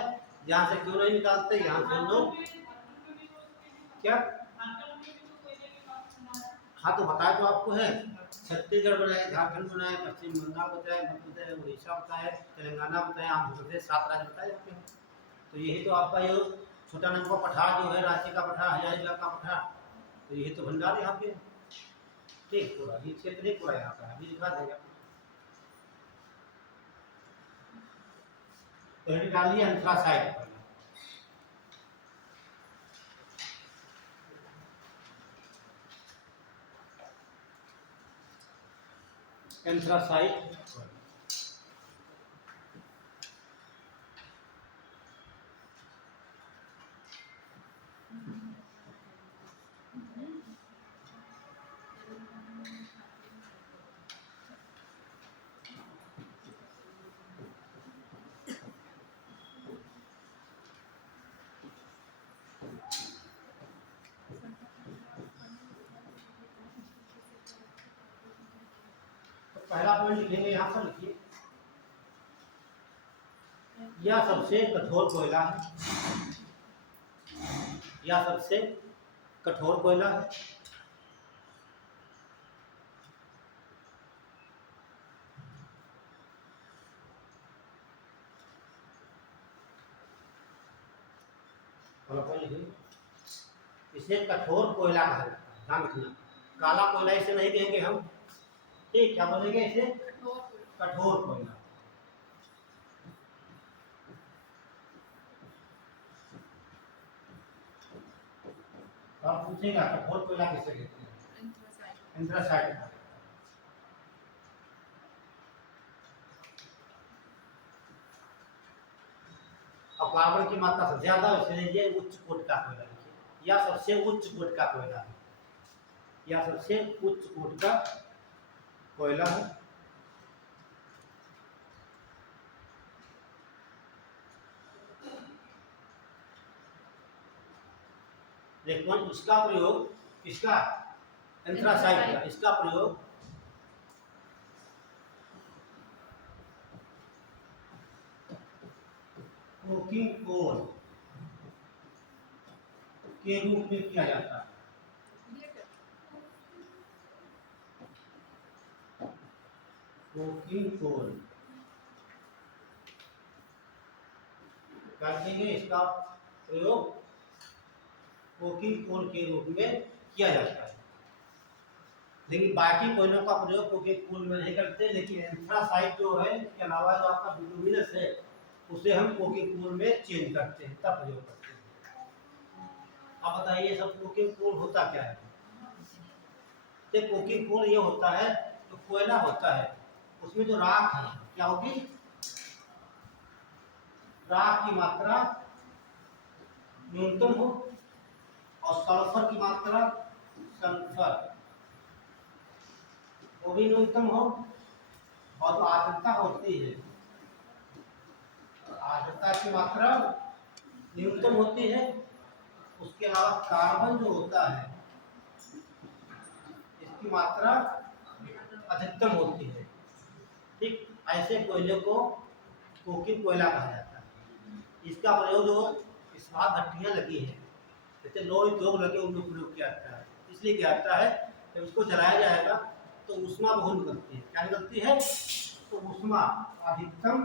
यहाँ से क्यों नहीं निकालते, यहाँ से हम लोग क्या, हाँ तो बताया तो आपको है, छत्तीसगढ़ बनाए, झारखंड बनाए, पश्चिम बंगाल बताया, मध्य प्रदेश, उड़ीसा बताया, तेलंगाना बताया, आंध्र प्रदेश, 7 राज्य बताए जाते हैं। तो यही तो आपका ये छोटा नंबर पठार जो है, रांची का पठार, हजारीबाग का पठार, तो यही तो भंडार यहाँ पे, ठीक। पूरा ये क्षेत्र ही पूरा यहाँ का अभी दिखा देगा। तो डालिए एंथ्रासाइट पर, एंथ्रासाइट पहला पॉइंट लिखेंगे, यहाँ पर लिखिए, यह सबसे कठोर कोयला है, यह सबसे कठोर कोयला है। इसे कठोर कोयला कहा जाता है, ध्यान रखना, काला कोयला इसे नहीं कहेंगे हम, ठीक। क्या बोलेंगे इसे, कठोर कोयला। तो आप पूछेगा कठोर कोयला किसे कहते हैं, एंथ्रासाइट। और कार्बन की मात्रा सबसे ज्यादा, इसलिए ये उच्च कोटि का कोयला लिखिए, या सबसे उच्च कोटि का कोयला है, या सबसे उच्च कोटि का कोयला है। देखो इसका प्रयोग, इसका एंथ्रासाइट का, इसका प्रयोग कोकिंग कोल के रूप में किया जाता है। कोकिंग कोल कर देंगे, इसका प्रयोग कोकिंग कोल के रूप में किया जाता है। लेकिन बाकी कोयलों का प्रयोग कोकिंग कोल में नहीं करते, लेकिन एंथ्रासाइट जो है, इसके अलावा जो आपका बिटुमिनस है, उसे हम कोकिंग कोल में चेंज करते हैं, तब प्रयोग करते हैं। अब बताइए सब कोकिंग कोल होता क्या है? तो कोकिंग कोल ये होता है, जो कोयला होता है उसमें जो राख है, क्या होगी? राख की मात्रा न्यूनतम हो और सल्फर की मात्रा, सल्फर वो भी न्यूनतम हो, और जो आर्द्रता होती है, आर्द्रता की मात्रा न्यूनतम होती है। उसके अलावा कार्बन जो होता है इसकी मात्रा अधिकतम होती है। ठीक, ऐसे कोयले को कोकिंग कोयला कहा जाता है। इसका प्रयोग जो इस्पात भट्टियाँ लगी है, जैसे लोह उद्योग लगे, उनमें प्रयोग किया जाता है। इसलिए किया जाता है जब उसको जलाया जाएगा तो ऊष्मा बहुत निकलती है। क्या निकलती है? तो ऊष्मा अधिकतम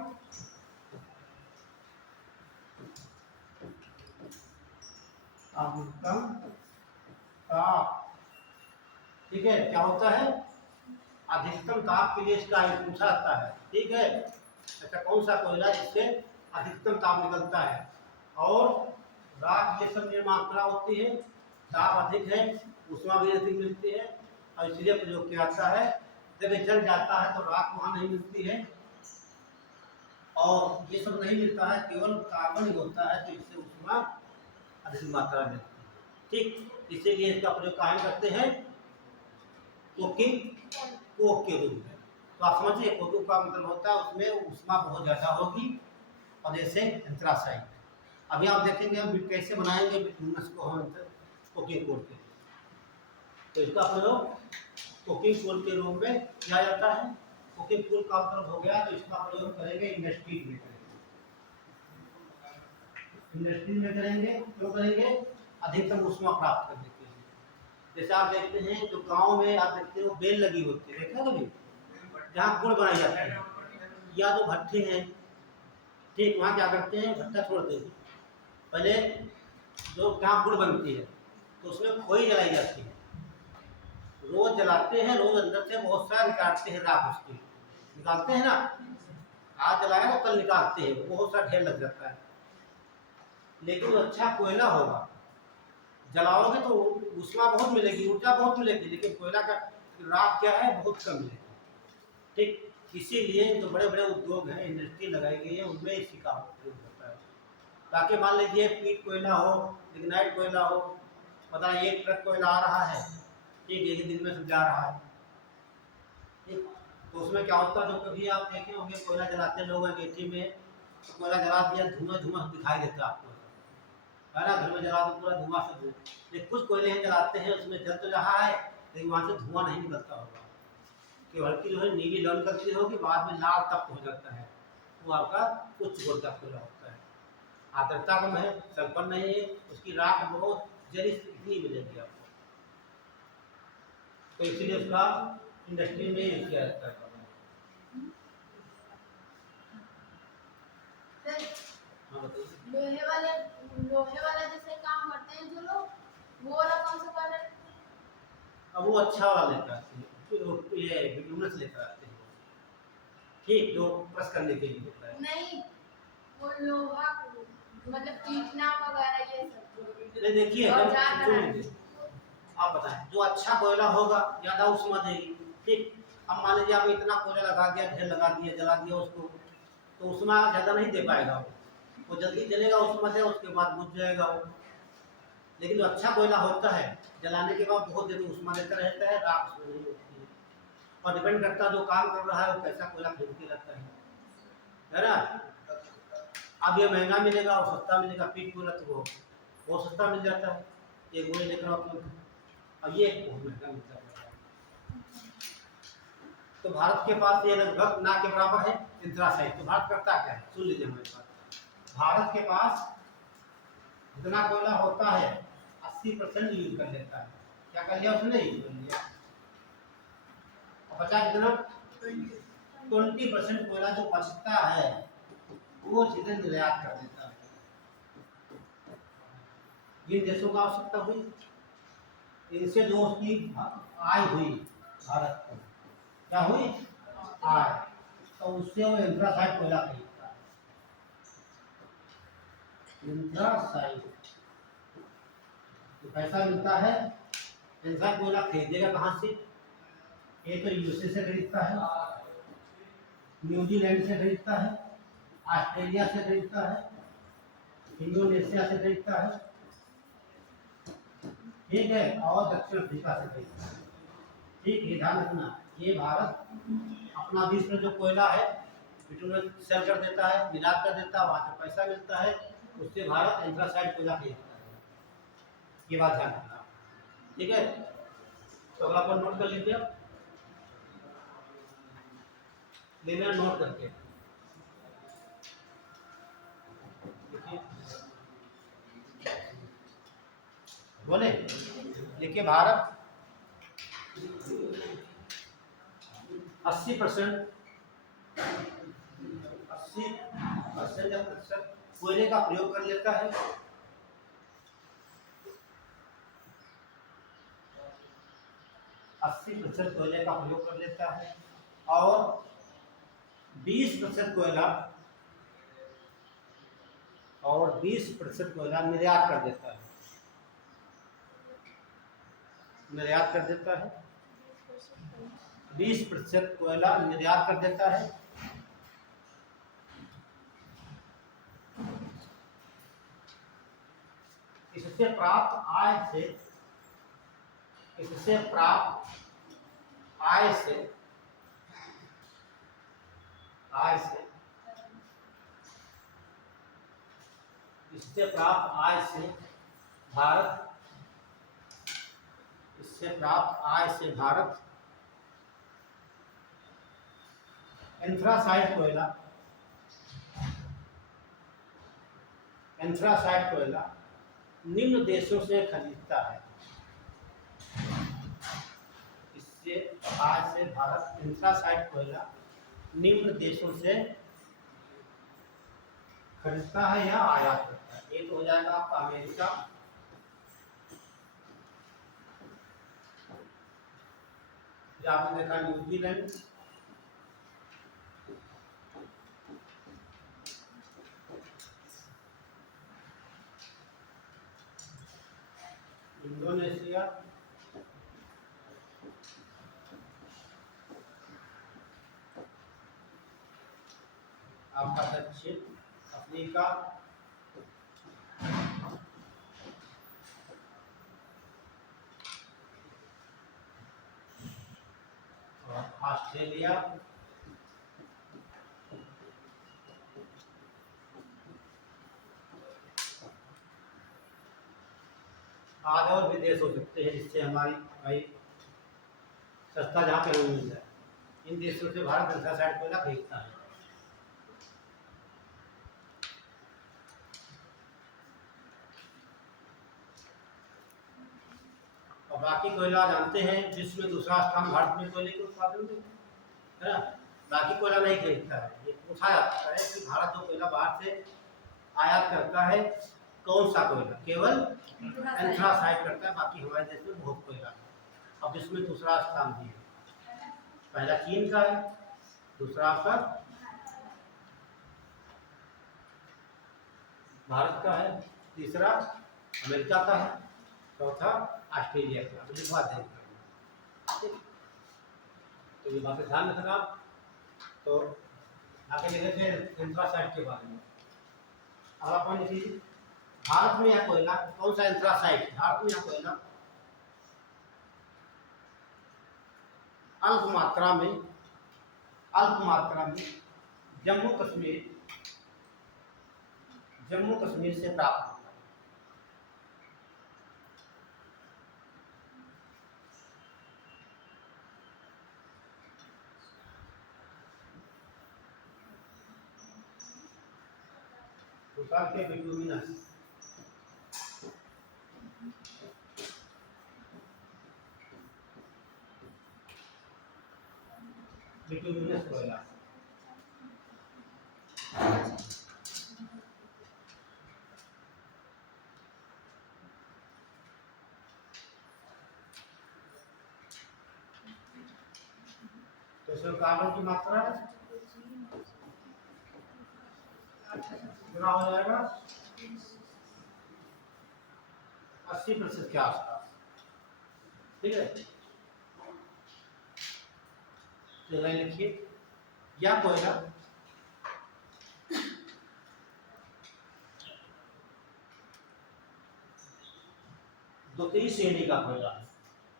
ताप, ठीक है, क्या होता है? अधिकतम ताप के लिए इसका पूछा जाता है। ठीक है, ऐसा कौन सा कोयला जिससे अधिकतम ताप निकलता है? और राख ये सब मात्रा होती है, ताप अधिक है, ऊष्मा भी अधिक मिलती है, और इसलिए प्रयोग किया जाता है। जब ये जल जाता है तो राख वहाँ नहीं मिलती है, और ये सब नहीं मिलता है, केवल कार्बन ही होता है, तो इससे ऊष्मा अधिक मात्रा में मिलती है। ठीक, इसीलिए इसका प्रयोग कहाँ करते हैं? कोकिंग कोक के रूप में। तो आप समझिए, कोकिंग का मतलब होता है उसमें ऊष्मा बहुत ज़्यादा होगी, और जैसे एंथ्रासाइट। अभी आप देखेंगे हम कैसे बनाएंगे बिटुमिनस को हम कोकिंग कोल के। तो इसका प्रयोग कोकिंग कोल के रूप में किया जाता है। कोकिंग कोल का मतलब हो गया, तो इसका प्रयोग करेंगे इंडस्ट्री में, इंडस्ट्री में करेंगे। क्यों करेंगे? अधिकतम ऊष्मा प्राप्त करने के लिए। जैसे आप देखते हैं जो गांव में आप देखते हो बेल लगी होती है, देखा कभी? जहाँ गुड़ बनाई जाती है, या जो भट्टे हैं, ठीक, वहाँ क्या करते हैं? भट्टा छोड़ते हैं, पहले जो जहाँ गुड़ बनती है तो उसमें खोई जलाई जाती है। रोज जलाते हैं, रोज अंदर से बहुत सारा निकालते हैं, राख उसकी निकालते हैं ना। आज जलाया तो कल निकालते हैं, बहुत सारा ढेर लग जाता है। लेकिन अच्छा कोयला होगा, जलाओगे तो ऊष्मा बहुत मिलेगी, ऊर्जा बहुत मिलेगी, लेकिन कोयला का राख क्या है? बहुत कम मिलेगी। ठीक, इसीलिए जो बड़े बड़े उद्योग हैं, इंडस्ट्री लगाई गई है, उनमें इसी का प्रयोग होता है। ताकि मान लीजिए पीट कोयला हो, लिग्नाइट कोयला हो, पता है एक ट्रक कोयला आ रहा है, ठीक, एक ही दिन में सब जा रहा है। ठीक, तो उसमें क्या होता है? जो कभी आप देखे होंगे कोयला जलाते लोग अंगीठी में, तो कोयला जला दिया, धुआं धुआं दिखाई देता है आपको, है ना? घर में जला दो पूरा धुआं से धुआं। लेकिन कुछ कोयले हैं जलाते हैं, उसमें जल तो रहा है, लेकिन वहाँ से धुआं नहीं निकलता होगा, कि हल्की जो है नीली लौन करती होगी, बाद में लाल तप्त हो जाता है, वो आपका उच्च गुण का कोयला होता है। आर्द्रता कम है, सल्फर नहीं है, उसकी राख बहुत जली इतनी मिलेगी आपको, तो इसीलिए उसका इंडस्ट्री में किया जाता है। हाँ बताइए। लोहे वाला जैसे काम करते हैं जो लोग, वो वाला कौन सा कलर? अब वो अच्छा वाला लेकर आते हैं, ये बिटुमिनस लेकर आते हैं, ठीक, जो प्रेस करने के लिए होता है। नहीं, वो लोहा मतलब पीटना वगैरह ये सब। नहीं देखिए, आप बताएं, जो अच्छा कोयला होगा ज़्यादा ऊष्मा देगी। ठीक, अब मान लीजिए आपने इतना कोयला लगा दिया, ढेर लगा दिया, जला दिया उसको, तो ऊष्मा ज़्यादा नहीं दे पाएगा, वो जल्दी जलेगा, ऊष्मा से उसके बाद बुझ जाएगा वो। लेकिन जो अच्छा कोयला होता है, जलाने के बाद बहुत देर ऊष्मा देता रहता है, राख उसमें नहीं होती है। और डिपेंड करता है जो काम कर रहा है वो कैसा कोयला खरीद के रखता है ना? अब ये महंगा मिलेगा और सस्ता मिलेगा, पीट कोयला तो वो बहुत सस्ता मिल जाता है, एक गोले लेकर आप लोग, अब ये बहुत महंगा मिलता है। तो भारत के पास ये लगभग ना के बराबर है एंथ्रासाइट। तो भारत करता क्या है? सुन लीजिए हमारे पास, भारत के पास जितना कोयला होता है 80% यूज कर लेता है। क्या कर लिया उसने? यूज कर लिया। और बचा कितना? 20% कोयला जो बचता है वो सीधे निर्यात कर देता है। जिन देशों को आवश्यकता हुई, इनसे जो उसकी आय हुई भारत को, क्या हुई? आय। तो उससे वो एंथ्रासाइट कोयला खरीदता है। एंथ्रासाइट तो पैसा मिलता है। एंथ्रासाइट कोयला खरीदेगा कहाँ से? ये तो यूएसए से खरीदता है, न्यूजीलैंड से खरीदता है, ऑस्ट्रेलिया से खरीदता है, इंडोनेशिया से खरीदता है, ठीक है, और दक्षिण अफ्रीका से खरीदता है। ठीक, ये ध्यान रखना। ये भारत अपना देश में जो कोयला है बिटुमेन सेल कर देता है, निर्यात कर देता है, वहाँ से पैसा मिलता है, उससे भारत एंथ्रासाइट कोयला खरीदता है। ये बात ध्यान रखना, ठीक है। तो अगला पॉइंट नोट कर लीजिए, लेना नोट करके देखिए, बोले देखिए, भारत 80% या प्रतिशत कोयले का प्रयोग कर लेता है। 80% कोयले का प्रयोग कर लेता है और 20% कोयला निर्यात कर देता है। निर्यात कर देता है 20% कोयला निर्यात कर देता है। इससे प्राप्त आय से भारत एंथ्रासाइट कोयला निम्न देशों से खरीदता है। इससे आय से भारत एंथ्रासाइट कोयला निम्न देशों से खरीदता है या आयात करता है। ये तो हो जाएगा आपका अमेरिका, आपने देखा न्यूजीलैंड, इंडोनेशिया, आपका दक्षिण अफ्रीका, और ऑस्ट्रेलिया, आज और भी देश हो सकते हैं जिससे हमारी भाई सस्ता जहाँ पे मिल जाए। इन देशों से भारत एंथ्रासाइट कोयला खरीदता है। और बाकी कोयला जानते हैं विश्व में दूसरा स्थान भारत में कोयले के उत्पादन में है ना। बाकी कोयला नहीं खरीदता है। ये पूछा जाता है कि भारत जो कोयला बाहर से आयात करता है कौन सा कोयला? केवल एंथ्रासाइट करता है, बाकी हमारे देश में बहुत कोयला है। अब इसमें दूसरा स्थान भी है, पहला चीन का है, दूसरा आपका भारत का है, तीसरा अमेरिका का है, चौथा ऑस्ट्रेलिया का। लिखवा देंगे, तो ये बातें ध्यान रखना आप। तो आगे लिखे थे एंथ्रासाइट के बारे में। अगला पॉइंट लिखिए, भारत में यह कोयला कौन सा एंथ्रासाइट? भारत में यह कोयला अल्प मात्रा में जम्मू कश्मीर से प्राप्त होता है। उछाल के बिटुमिनस बिटुमिनस कोयला। तो इसमें कार्बन की मात्रा कितना हो जाएगा 80% के आसपास। ठीक है, तो लाइन लिखिए या कोयला द्वितीय श्रेणी का कोयला।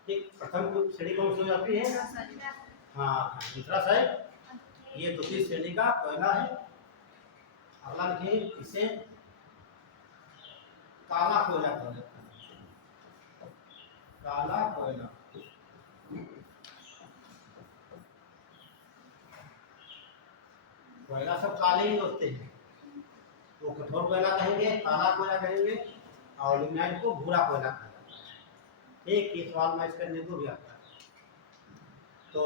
ठीक, प्रथम श्रेणी कौन सी हो जाती है? हाँ, दूसरा साइड ये द्वितीय श्रेणी का कोयला है। अगला लिखिए इसे काला कोयला कहा जाता है। काला कोयला कोयला सब काले ही होते हैं, तो कठोर कोयला कहेंगे, काला कोयला कहेंगे, और लिग्नाइट को भूरा कोयला कहा जाता है। ठीक, ये सवाल मैच करने को भी आता है। तो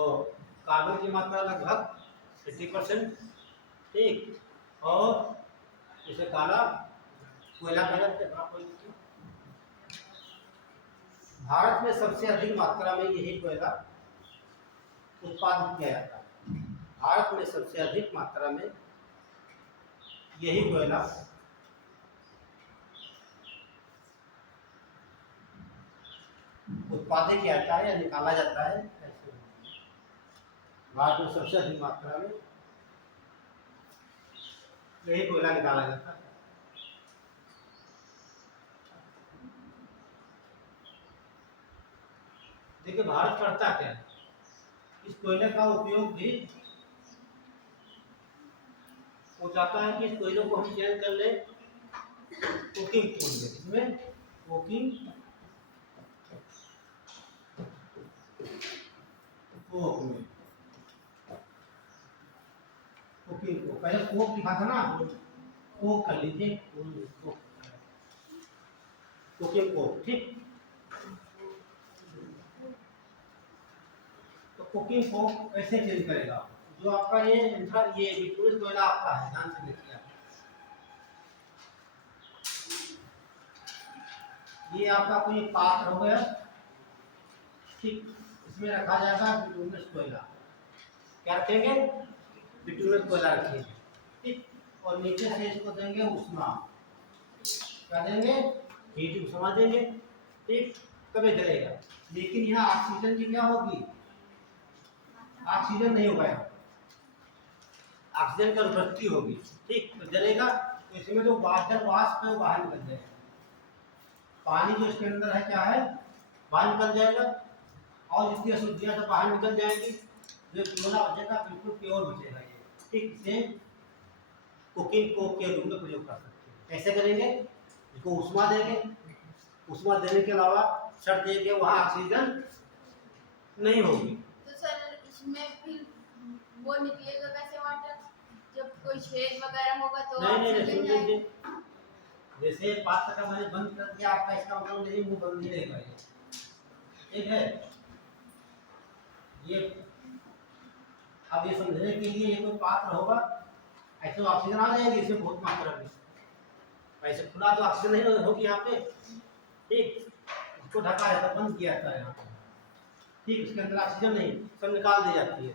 कार्बन की मात्रा लगभग 80%। ठीक, और इसे काला कोयला कहा जाता है। भारत में सबसे अधिक मात्रा में यही कोयला उत्पादित किया जाता है। भारत में सबसे अधिक मात्रा में यही कोयला उत्पादित किया जाता है या निकाला जाता है। भारत में सबसे अधिक मात्रा में यही कोयला निकाला जाता है। देखिए भारत करता क्या है, इस कोयले का उपयोग भी हो जाता है कि इस कोयले को हम चेंज कर ले कुकिंग फूड में। इसमें कुकिंग कोक में, कुकिंग को पहले कोक लिखा था ना, कोक कर लीजिए कुकिंग कोक। ठीक, तो कुकिंग को कैसे चेंज करेगा? जो आपका ये बिटुमिनस कोयला आपका है, ध्यान से देखिए। ये आपका कोई पात्र हो गया। ठीक, इसमें रखा जाएगा बिटुमिनस कोयला। क्या रखेंगे? बिटुमिनस कोयला रखेंगे। ठीक, और नीचे से इसको देंगे उष्मा। क्या देंगे? हीट उष्मा देंगे। ठीक, तभी जलेगा। लेकिन यहाँ ऑक्सीजन की क्या होगी? ऑक्सीजन नहीं होगा, ऑक्सीजन की अनुपस्थिति होगी। ठीक, तो जलेगा तो इसमें जो जल वाष्प है वो बाहर निकल जाएगा। पानी जो इसके अंदर है क्या है, बाहर निकल जाएगा, और इसकी अशुद्धियां सब बाहर निकल जाएंगी। जो कोयला बचेगा बिल्कुल प्योर बचेगा ये। ठीक, इसे कुकिंग कोक के रूप में प्रयोग कर सकते हैं। कैसे करेंगे? इसको उष्मा देंगे, उष्मा देने के अलावा शर्त ये कि वहाँ ऑक्सीजन नहीं होगी। तो सर इसमें फिर वो निकलेगा कैसे वाटर? जब कोई छेद वगैरह होगा तो नहीं, सुन लीजिए, जैसे पात्र का मैंने बंद कर दिया, आपका इसका मतलब नहीं मुंह बंद नहीं रहेगा ये। ठीक है, ये अब ये समझने के लिए ये कोई पात्र होगा, ऐसे ऑक्सीजन आ जाएगी इसमें बहुत मात्रा में। ऐसे खुला तो ऑक्सीजन नहीं होगी यहाँ पे। ठीक, इसको ढका रहता, बंद किया जाता है यहाँ पे। ठीक, इसके अंदर ऑक्सीजन नहीं, सब निकाल दी जाती है,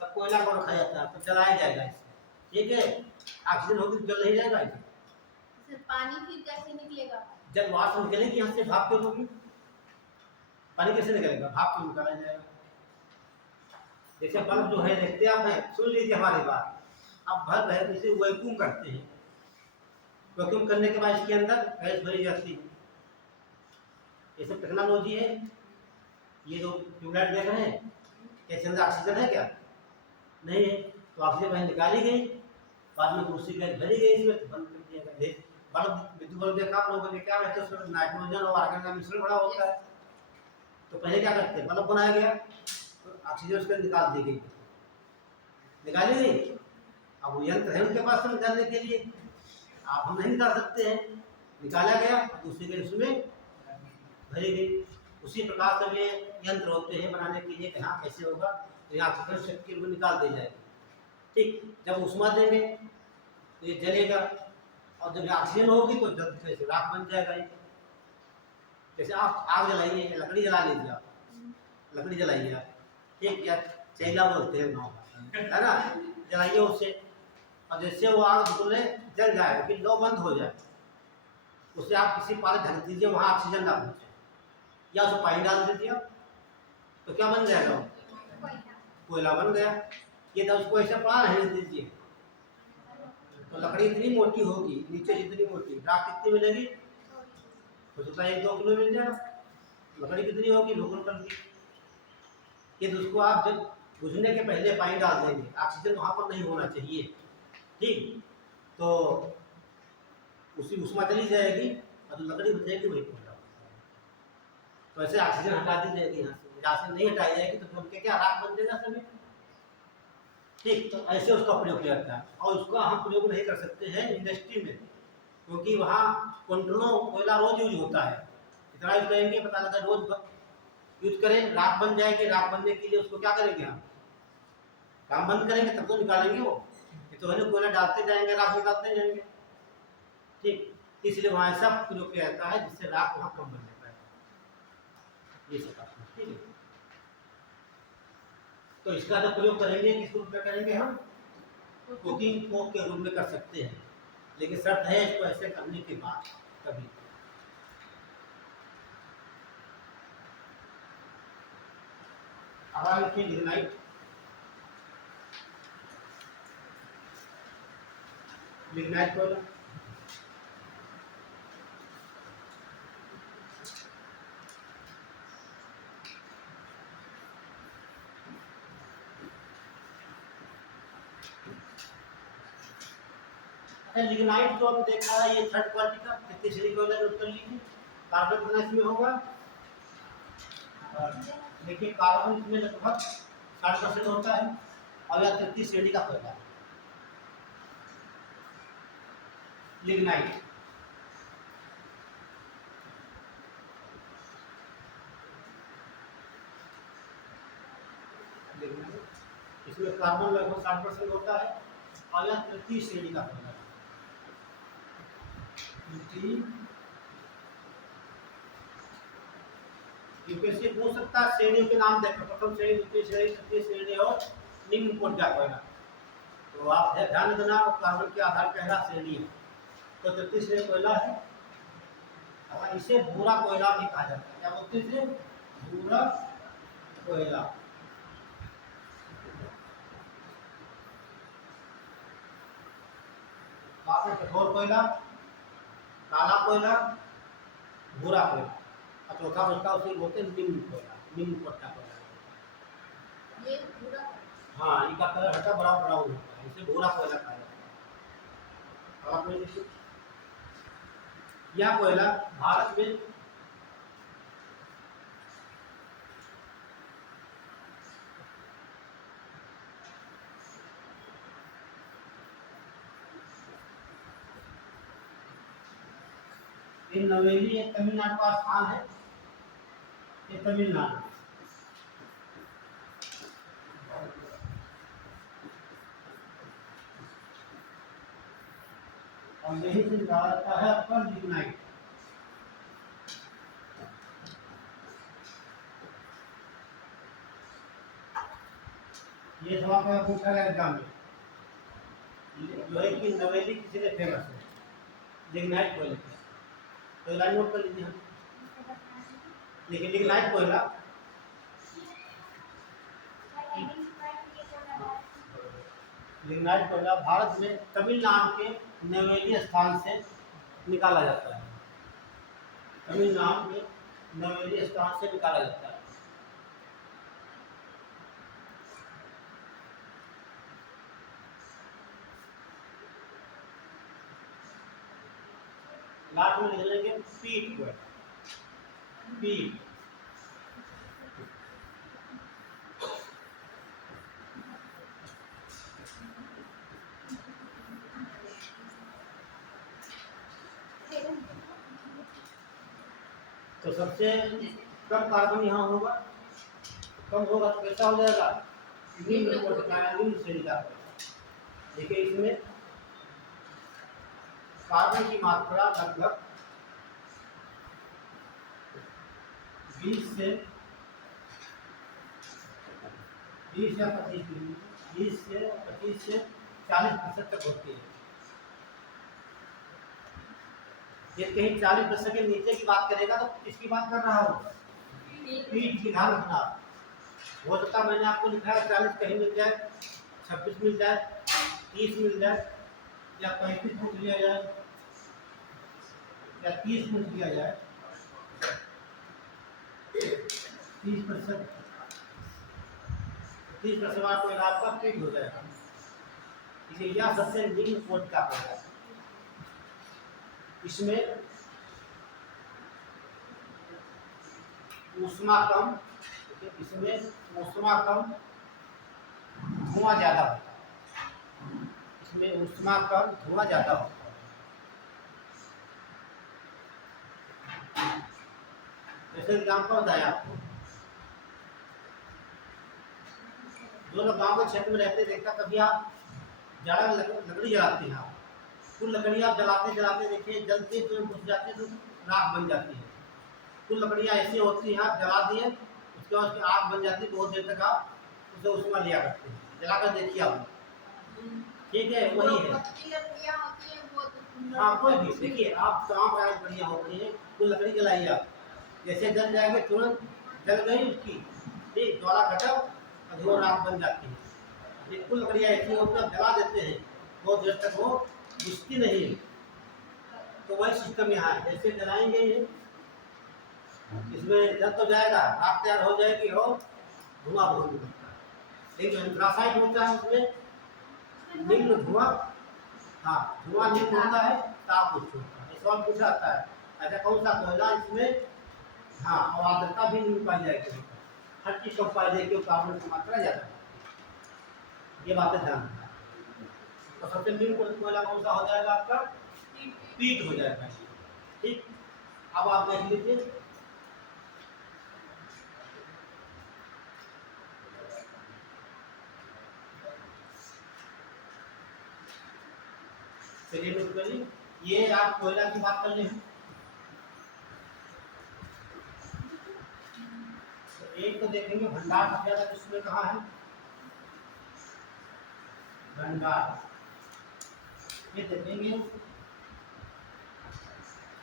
सब कोयला को रखा जाता है, तो जलाया जाएगा इससे। ठीक है, ऑक्सीजन होगी तो जल नहीं जाएगा इसे। सर पानी फिर कैसे निकलेगा? जब वाष्प निकलेगी यहाँ से, भाप क्यों होगी? पानी कैसे निकलेगा? भाप क्यों निकाला जाएगा? जैसे बल्ब जो है देखते आप हैं, सुन लीजिए हमारी बात। अब बल्ब है तो इसे वैक्यूम करते हैं, वैक्यूम करने के बाद इसके अंदर गैस भरी जाती है। ये सब टेक्नोलॉजी है। ये जो ट्यूबलाइट देख रहे हैं, इसके अंदर ऑक्सीजन है क्या? नहीं है, तो ऑक्सीजन बाहर निकाली गई, बाद में दूसरी गैस भरी गई इसमें, तो बंद कर दिया गया। बल्ब विद्युत बल्ब देखा आप लोगों ने, क्या रहता है उसमें नाइट्रोजन और आर्गन का मिश्रण बड़ा होता है। तो पहले क्या करते हैं, बल्ब बनाया गया तो ऑक्सीजन उसके निकाल दी गई, निकाली गई। अब वो यंत्र है उनके पास निकालने के लिए, आप हम नहीं निकाल सकते हैं, निकाला गया और दूसरी गैस उसमें भरी गई। उसी प्रकार से ये यंत्र होते हैं बनाने के लिए कि हाँ कैसे होगा, तो यहाँ ऑक्सीजन शक्ति को निकाल दी जाएगी। ठीक, जब उष्मा देंगे तो ये जलेगा, और जब ऑक्सीजन होगी तो जल्द से राख बन जाएगा ये। जैसे आप आग जलाइए, लकड़ी जला लीजिए, आप लकड़ी जलाइए आप, ठीक, या चैला बोलते हैं गाँव है ना, जलाइए उससे, और जैसे वो आग बिल्कुल जल जाए कि लो बंद हो जाए, उसे आप किसी पास ढक दीजिए, वहाँ ऑक्सीजन ना पहुँचे, या उसमें पानी डाल दीजिए, तो क्या बन जाएगा, कोयला बन गया। ये तो उसको ऐसे पड़ा रहने दीजिए, तो लकड़ी इतनी मोटी होगी, नीचे जितनी मोटी, राख कितनी मिलेगी, हो सकता है 1-2 किलो मिल जाए। लकड़ी कितनी होगी, भूगोल कर दी। ये तो उसको आप जब बुझने के पहले पानी डाल देंगे, ऑक्सीजन वहाँ पर नहीं होना चाहिए, ठीक, तो उसी उष्मा चली जाएगी और जो लकड़ी बचेगी वही कोयला। तो ऐसे ऑक्सीजन हटा दी जाएगी यहाँ से, जहाँ से नहीं हटाई जाएगी तो उनके क्या राख बन जाएगा सभी, ठीक। तो ऐसे उसका प्रयोग किया जाता है, और उसका हम प्रयोग नहीं कर सकते हैं इंडस्ट्री में, क्योंकि वहाँ क्विंटलों कोयला रोज यूज होता है। इतना यूज करेंगे, पता लगा रोज यूज करें, राख बन जाएगी, राख बनने के लिए उसको क्या करेंगे, हम काम बंद करेंगे तब तो निकालेंगे वो, ये तो है कोयला डालते जाएंगे, राख निकालते जाएंगे, ठीक। इसलिए वहाँ ऐसा प्रयोग किया जाता है जिससे राख वहाँ कम बन जाता है, ये सब ठीक है। तो इसका जब प्रयोग करेंगे किस रूप में करेंगे हम, कुकिंग कोक के रूप में कर सकते हैं, लेकिन शर्त है इसको ऐसे करने के बाद कभी। अब लिखिए लिग्नाइट, लिग्नाइट कोयला, लिग्नाइट जो आपने देखा है ये थर्ड क्वालिटी का, कितनी श्रेणी कोयला का उत्तर लीजिए। कार्बन कितना इसमें होगा, देखिए कार्बन इसमें लगभग 60% होता है, और यह तृतीय श्रेणी का कोयला लिग्नाइट। इसमें कार्बन लगभग 60% होता है, और यह तृतीय श्रेणी का कोयला, यूपीएससी पूछ सकता है श्रेणियों के नाम देखकर, प्रथम श्रेणी, द्वितीय श्रेणी, तृतीय श्रेणी और निम्न कोटि का कोयला। तो आप ध्यान देना, कार्बन के आधार पर पहला श्रेणी है, तो तृतीय श्रेणी कोयला है, और इसे भूरा कोयला भी कहा जाता है। क्या बोलते हैं इसे, भूरा कोयला। कठोर कोयला, काला कोयला, भूरा कोयला, और चौथा उसका उसे बोलते हैं निम्न कोयला, निम्न कोटि का कोयला। ये पूरा हाँ, इनका कलर हल्का ब्राउन होता है, इसे भूरा कोयला कहा जाता है। और आपने यह कोयला भारत में ये नवेली, ये तमिलनाडु का स्थान है, ये तमिलनाडु, और यही से निकाला जाता है आपका लिग्नाइट। ये सवाल का पूछा गया एग्जाम में, लोहे की नवेली किसी ने फेमस है, लिग्नाइट कोयले की, तो लाइन नोट कर लीजिए हम। लेकिन लिग्नाइट कोयला लिग्नाइट कोयला भारत में तमिलनाडु के नवेली स्थान से निकाला जाता है, तमिलनाडु के नवेली स्थान से निकाला जाता है। लास्ट में लिख लेंगे पीट कोयला, पीट। तो सबसे कम कार्बन यहाँ होगा, कम होगा तो कैसा हो जाएगा, निम्न कोटिका निम्न श्रेणी का। देखिए इसमें कार्बन की मात्रा लगभग 20 से 20 या 25, 20 से 25 से 40% तक होती है। ये कहीं 40% के नीचे की बात करेगा तो किसकी बात कर रहा हूँ, पीठ की। ध्यान रखना, हो सकता मैंने आपको लिखा है 40 कहीं मिल जाए, 26 मिल जाए, 30 मिल जाए, या 35 पूछ लिया जाए, या 30 पूछ लिया जाए, 30%। 30% आपको आपका पीठ हो जाएगा। इसलिए यह सबसे निम्न कोट का होगा। इसमें ऊष्मा कम, इसमें ऊष्मा कम, धुआं ज्यादा होता है। इसमें ऊष्मा कम, धुआं ज्यादा होता है। जैसे एग्जाम्पल बताया आपको, जो लोग गाँव के क्षेत्र में रहते देखता, कभी आप जाड़ा में लकड़ी जलाते हैं, आप कुछ लकड़ी आप जलाते जलाते देखिए जलते तो घुस जाती है तो राख बन जाती है। कुछ लकड़ियाँ ऐसी होती हैं, आप जला दिए उसके बाद उसकी आग बन जाती है, बहुत देर तक आप उसे उसमें लिया करते हैं, जलाकर देखिए आप। ठीक है, वही है। हाँ कोई भी देखिए, आप तमाम प्रकार की लकड़ियाँ होती हैं, कुछ लकड़ी जलाइए आप, जैसे जल जाएंगे तुरंत जल गई उसकी, ठीक, ज्वाला खत्म, धुआं राख बन जाती है। ये कुल लकड़ियाँ ऐसी होती है, आप जला देते हैं बहुत देर तक वो बुझती नहीं है। तो वही सिस्टम यहाँ है, जैसे जलाएंगे ये, इसमें जल तो जाएगा, आग तैयार हो जाएगी और धुआं बहुत निकलता है। एक एंथ्रासाइट होता है उसमें निम्न धुआं, हाँ धुआं निम्न होता है, ताप उच्च होता है। सवाल पूछा जाता है ऐसा कौन सा कोयला इसमें, हाँ और आर्द्रता भी निम्न पाई जाएगी, हर चीज कम पाई जाएगी, कार्बन की मात्रा ज्यादा। ये बातें ध्यान रखना। तो सबसे निम्न कोयला कौन सा हो जाएगा आपका, पीट हो जाएगा। ठीक, अब आप देख लीजिए, चलिए नोट करिए, ये आप कोयला की बात कर रहे हैं। तो एक तो देखेंगे भंडार सबसे ज्यादा किसमें कहाँ है, भंडार। ये देखेंगे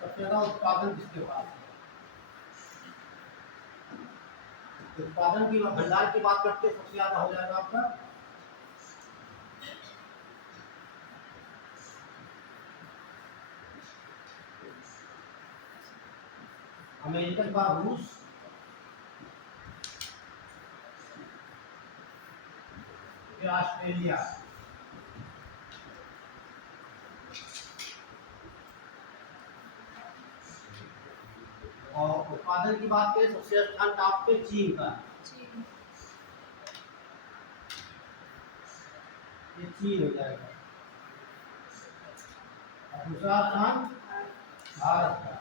सबसे ज्यादा उत्पादन किसके पास है, उत्पादन की भंडार की बात करते सबसे ज्यादा हो जाएगा आपका अमेरिकन का रूस, फिर ऑस्ट्रेलिया, और उत्पादन की बात करें सबसे स्थान टॉप पे चीन का, ये चीन हो जाएगा। और दूसरा स्थान भारत का।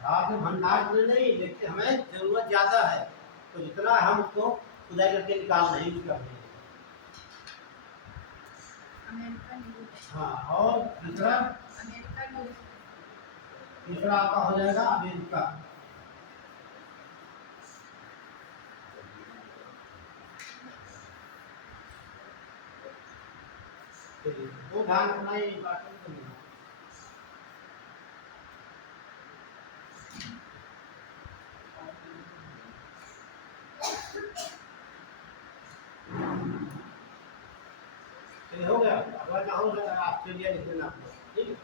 भारत में भंडार नहीं देखते, हमें जरूरत ज्यादा है तो जितना हम उसको खुदाई करके निकाल नहीं कर रहे। हाँ, और दूसरा आपका हो जाएगा अमेरिका। वो ध्यान रखना है, इंपॉर्टेंट नहीं है। हो गया, अगर ना हो तो ऑस्ट्रेलिया लिख देना आपको, ठीक है।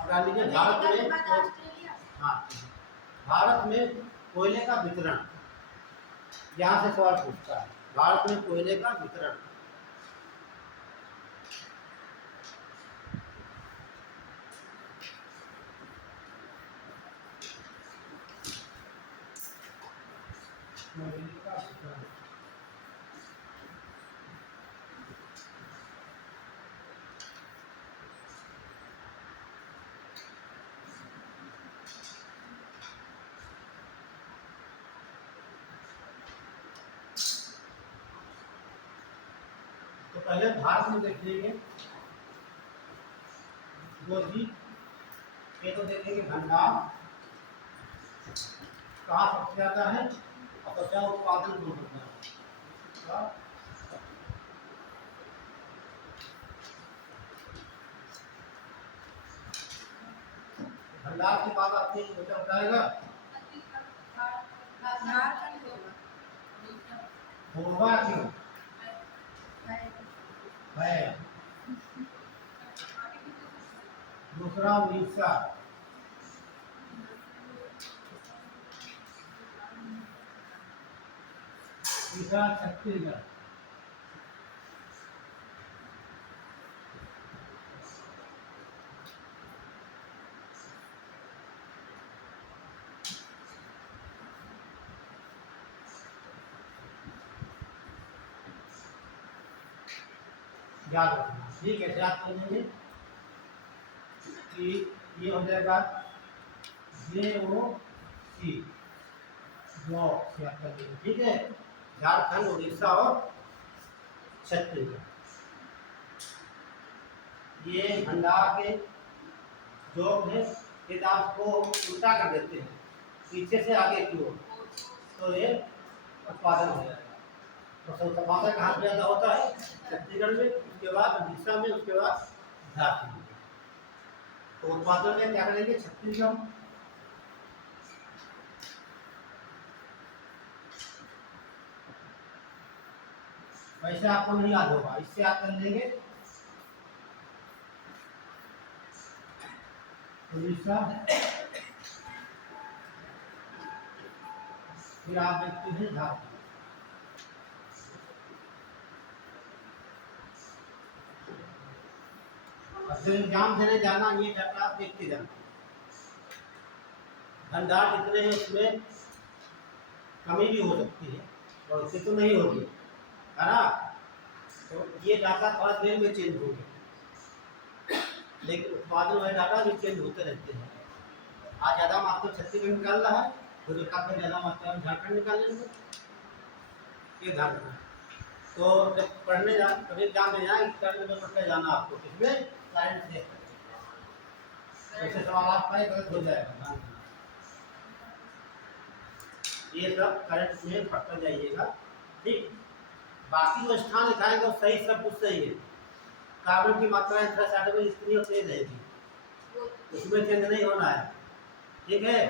अब लीजिए भारत में, हाँ भारत में कोयले का वितरण, यहाँ से सवाल पूछता है, भारत में कोयले का वितरण। पहले भारत में देख लेंगे दो चीज, ये तो देखेंगे भंडार कहाँ सबसे ज्यादा है और सबसे ज्यादा उत्पादन कौन होता है। भंडार की बात आपने सोचा बताएगा होगा क्यों है। दूसरा उड़ीसा, तीसरा छत्तीसगढ़, याद रखना ठीक है। याद कर लेंगे कि ये हो जाएगा JOC ब्लॉक याद कर लेंगे ठीक है। झारखंड, उड़ीसा और छत्तीसगढ़, ये भंडार के जो है यदि आपको उल्टा कर देते हैं पीछे से आगे की ओर तो ये उत्पादन हो जाएगा। तो टमाटर कहाँ से ज़्यादा होता है छत्तीसगढ़ में, उसके बाद उड़ीसा में, उसके बाद झारखंड में। तो उत्पादन में क्या करेंगे छत्तीसगढ़, वैसे आपको नहीं याद होगा, इससे आप कर लेंगे उड़ीसा, फिर आप देखते हैं झारखंड। जब एग्जाम देने जाना ये डाटा आप देखते जाना, भंडार जितने हैं उसमें कमी भी हो सकती है और उससे तो नहीं होगी है ना। तो ये डाटा थोड़ा देर में चेंज होगा, लेकिन उत्पादन वाले डाटा भी चेंज होते रहते हैं। आज ज़्यादा मात्रा छत्तीसगढ़ निकाल रहा है, फिर काफ़ी ज़्यादा मात्रा में झारखंड निकाल लेंगे, ये ध्यान रखना। तो जब पढ़ने जा कभी एग्जाम में जाए करंट में पढ़ते जाना आपको, इसमें करंट से ऐसे सवाल आपका गलत हो जाएगा। ये सब करंट में पढ़ते जाइएगा ठीक। बाकी जो स्थान लिखाएंगे वो सही, सब कुछ सही है। कार्बन की मात्रा एंथ्रासाइड में इतनी और तेज रहेगी, उसमें चेंज नहीं होना है ठीक है।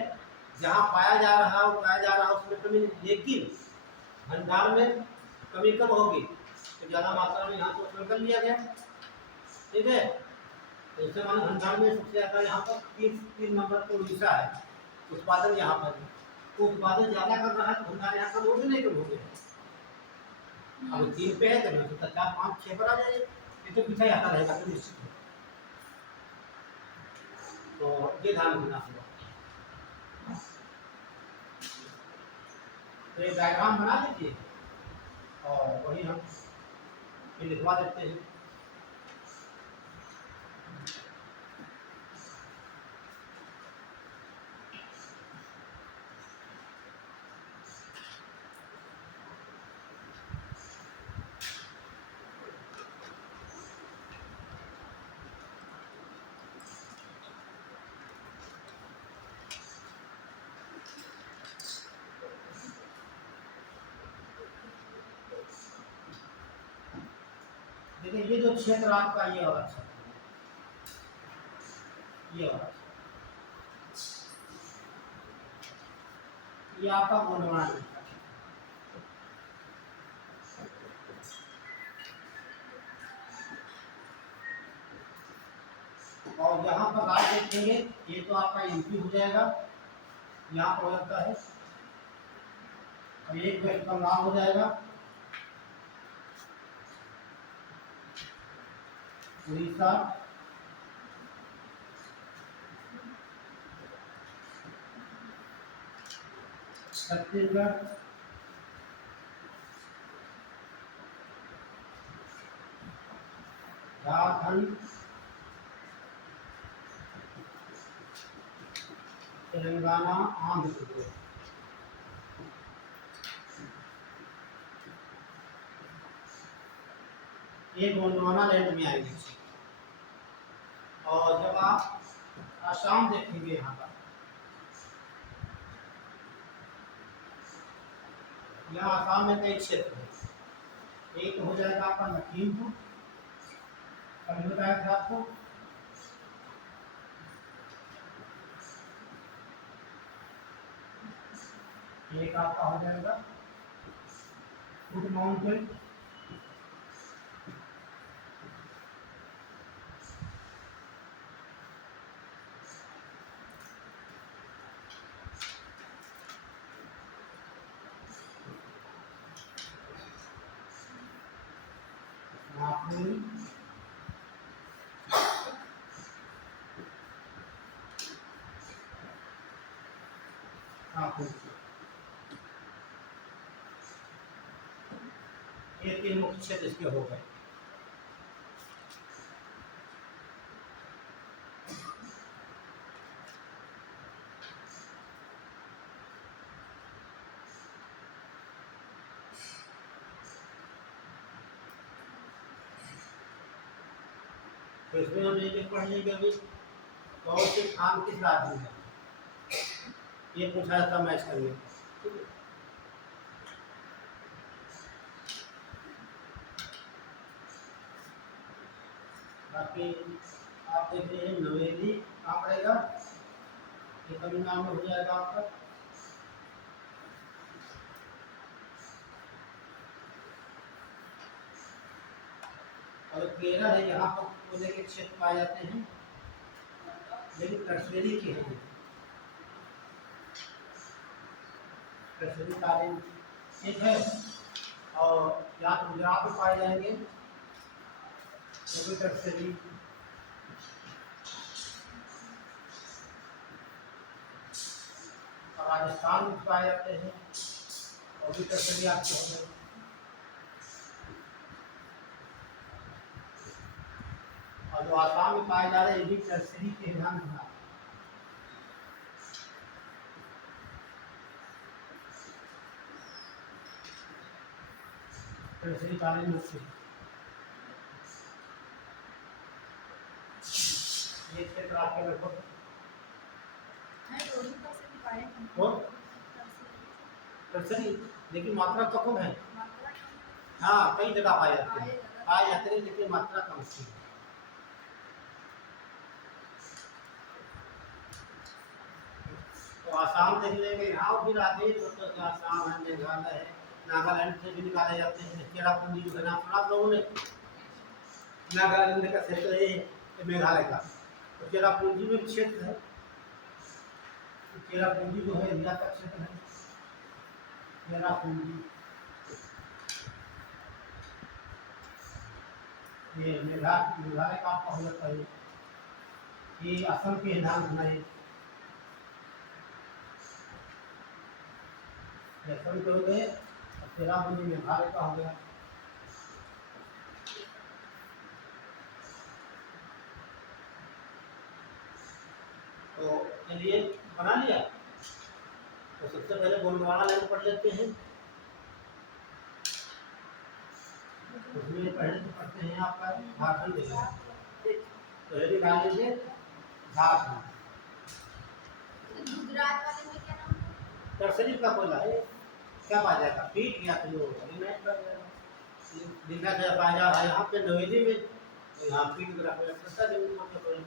जहाँ पाया जा रहा हो पाया जा रहा है उसमें कमी, लेकिन भंडार में कमी कब होगी तो ज़्यादा मात्रा में यहाँ से कर लिया गया ठीक है। तो इससे मानो भंडार में सबसे ज़्यादा यहाँ पर तीन नंबर पर उड़ीसा है, उत्पादन यहाँ पर है। तो उत्पादन ज़्यादा कर रहा है तो भंडार यहाँ पर होगी नहीं, कम हो गया। अब 3 पे है तो 4, 5, 6 पर आ जाइए, ये तो पीछे आता रहेगा तो निश्चित है। तो ये ध्यान रखना होगा। तो ये डायग्राम बना लीजिए और वही हम ये लिखवा देते हैं। देखिए ये जो क्षेत्र आपका ये वाला क्षेत्र, ये वाला ये आपका गोंडवाना है। और यहाँ पर आप देखेंगे ये तो आपका एमपी हो जाएगा, यहाँ पर लगता है और एक वेस्ट बंगाल हो जाएगा, उड़ीसा, छत्तीसगढ़, झारखंड, तेलंगाना, आंध्र प्रदेश। ये गोंडवाना लैंड में आएगी। और जब आप आसाम देखेंगे यहाँ पर, यहाँ आसाम में कई क्षेत्र है। एक हो जाएगा आपका लखीमपुर, अभी बताया था आपको, एक आपका हो जाएगा फुट माउंटेन, नागपुर, नागपुर, ये 3 मुख्य क्षेत्र इसके हो गए। तो इसमें हम एक एक पढ़ लेंगे अभी। कौन से खान किस राज्य में है, ये पूछा जाता मैच करने। ठीक है, बाकी आप देख रहे हैं नवेली कहाँ पड़ेगा, ये तमिलनाडु में हो जाएगा आपका। और केरल है, यहाँ पर कोयले के क्षेत्र पाए जाते हैं, लेकिन टर्सरी के हैं, टर्सरी कालीन एक है। और या तो गुजरात में पाए जाएंगे तो भी टर्सरी, और राजस्थान में पाए जाते हैं और भी टर्सरी आपके हो गए। और जो आसाम में पाए जा रहे हैं ये भी टर्सरी के ध्यान रखना। टर्सरी कालीन मुख्य ये क्षेत्र आपके लगभग हो टर्सरी, लेकिन मात्रा तो कम है। हाँ, कई जगह पाए जाते हैं लेकिन मात्रा कम है। तो आसाम देख लेंगे, यहाँ भी राज्य तो आसाम है, मेघालय है, नागालैंड से भी निकाले जाते हैं। चेरापूंजी जो है नाम सुना आप लोगों ने, नागालैंड का क्षेत्र है मेघालय का, तो चेरापूंजी में क्षेत्र है। तो चेरापूंजी जो है इंडिया का क्षेत्र है, चेरापूंजी ये मेघालय का आपका हो जाता है। ये असम के नाम बनाए असम के हो गए, और चेरापूंजी मेघालय का हो गया। तो चलिए बना लिया। तो सबसे पहले गोंडवाना लैंड पढ़ लेते हैं। उसमें पहले तो पढ़ते हैं आपका झारखंड जिला, तो ये निकाल लीजिए झारखंड। गुजरात वाले में क्या नाम है? टर्सरी का कोयला है, क्या पाया जाएगा, पीट या तो लिग्नाइट का लिग्नाइट पाया जा रहा है यहाँ पे नवेली में, तो यहाँ पीट ग्राफ में सस्ता जमीन होता है।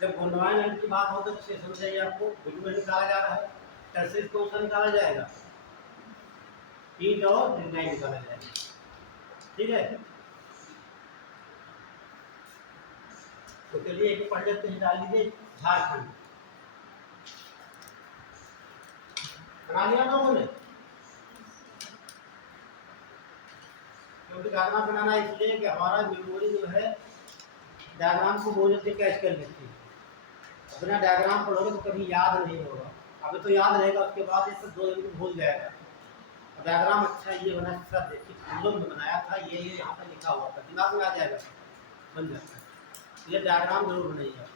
जब गोंडवाना लैंड की बात हो तो इसे समझाइए, आपको वीडियो में निकाला जा रहा है। टर्सरी कौन सा निकाला जाएगा, पीट और लिग्नाइट निकाला जाएगा। ठीक है, तो चलिए एक पढ़ लेते हैं, डाल लीजिए झारखंड। बना लिया लोगों ने, क्योंकि डायग्राम बनाना इसलिए कि हमारा मेमोरी जो है डायग्राम को बोलने से कैच कर लेती है। बिना डायग्राम पढ़ोगे तो कभी याद नहीं होगा। अभी तो याद रहेगा, उसके बाद इसको 2 दिन में भूल जाएगा। डायग्राम अच्छा ये बना, सब देखिए हम लोग ने बनाया था, ये यहाँ पर लिखा हुआ था, दिमाग में आ जाएगा, बन जाता है। ये डायग्राम जरूर बनाइए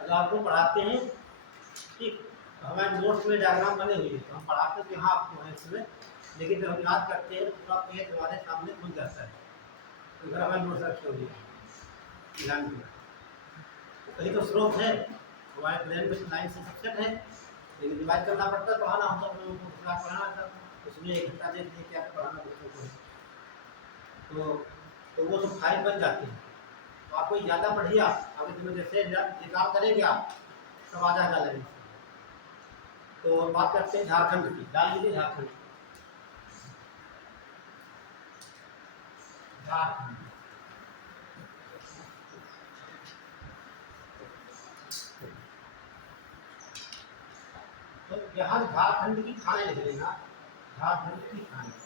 अगर आपको पढ़ाते हैं। ठीक, हमारे नोट्स में डायग्राम बने हुए हैं, तो हम पढ़ाते तो यहाँ आपको है इसमें, लेकिन जब हम याद करते हैं तो पूरा पेज हमारे सामने खुल जाता है। तो इधर हमारे नोट्स रखे हुए हैं, ध्यान दिया। कहीं तो स्रोत है, हमारे ब्रेन में लाइन से सबसेट है, लेकिन डिवाइड करना पड़ता है पढ़ाना होता है, लोगों को पूरा पढ़ाना था, उसमें 1 घंटा देख के क्या पढ़ाना बच्चों को। तो वो सब फाइल बन जाती है। तो आप कोई ज़्यादा पढ़िए, आगे तुम्हें जैसे निकाल करेंगे आप सब आ जाएगा लाइन। तो बात करते हैं झारखंड की, डाल दीजिए झारखंड। झारखंड तो यहाँ झारखंड की खाने लिख लेना, झारखंड की खाने।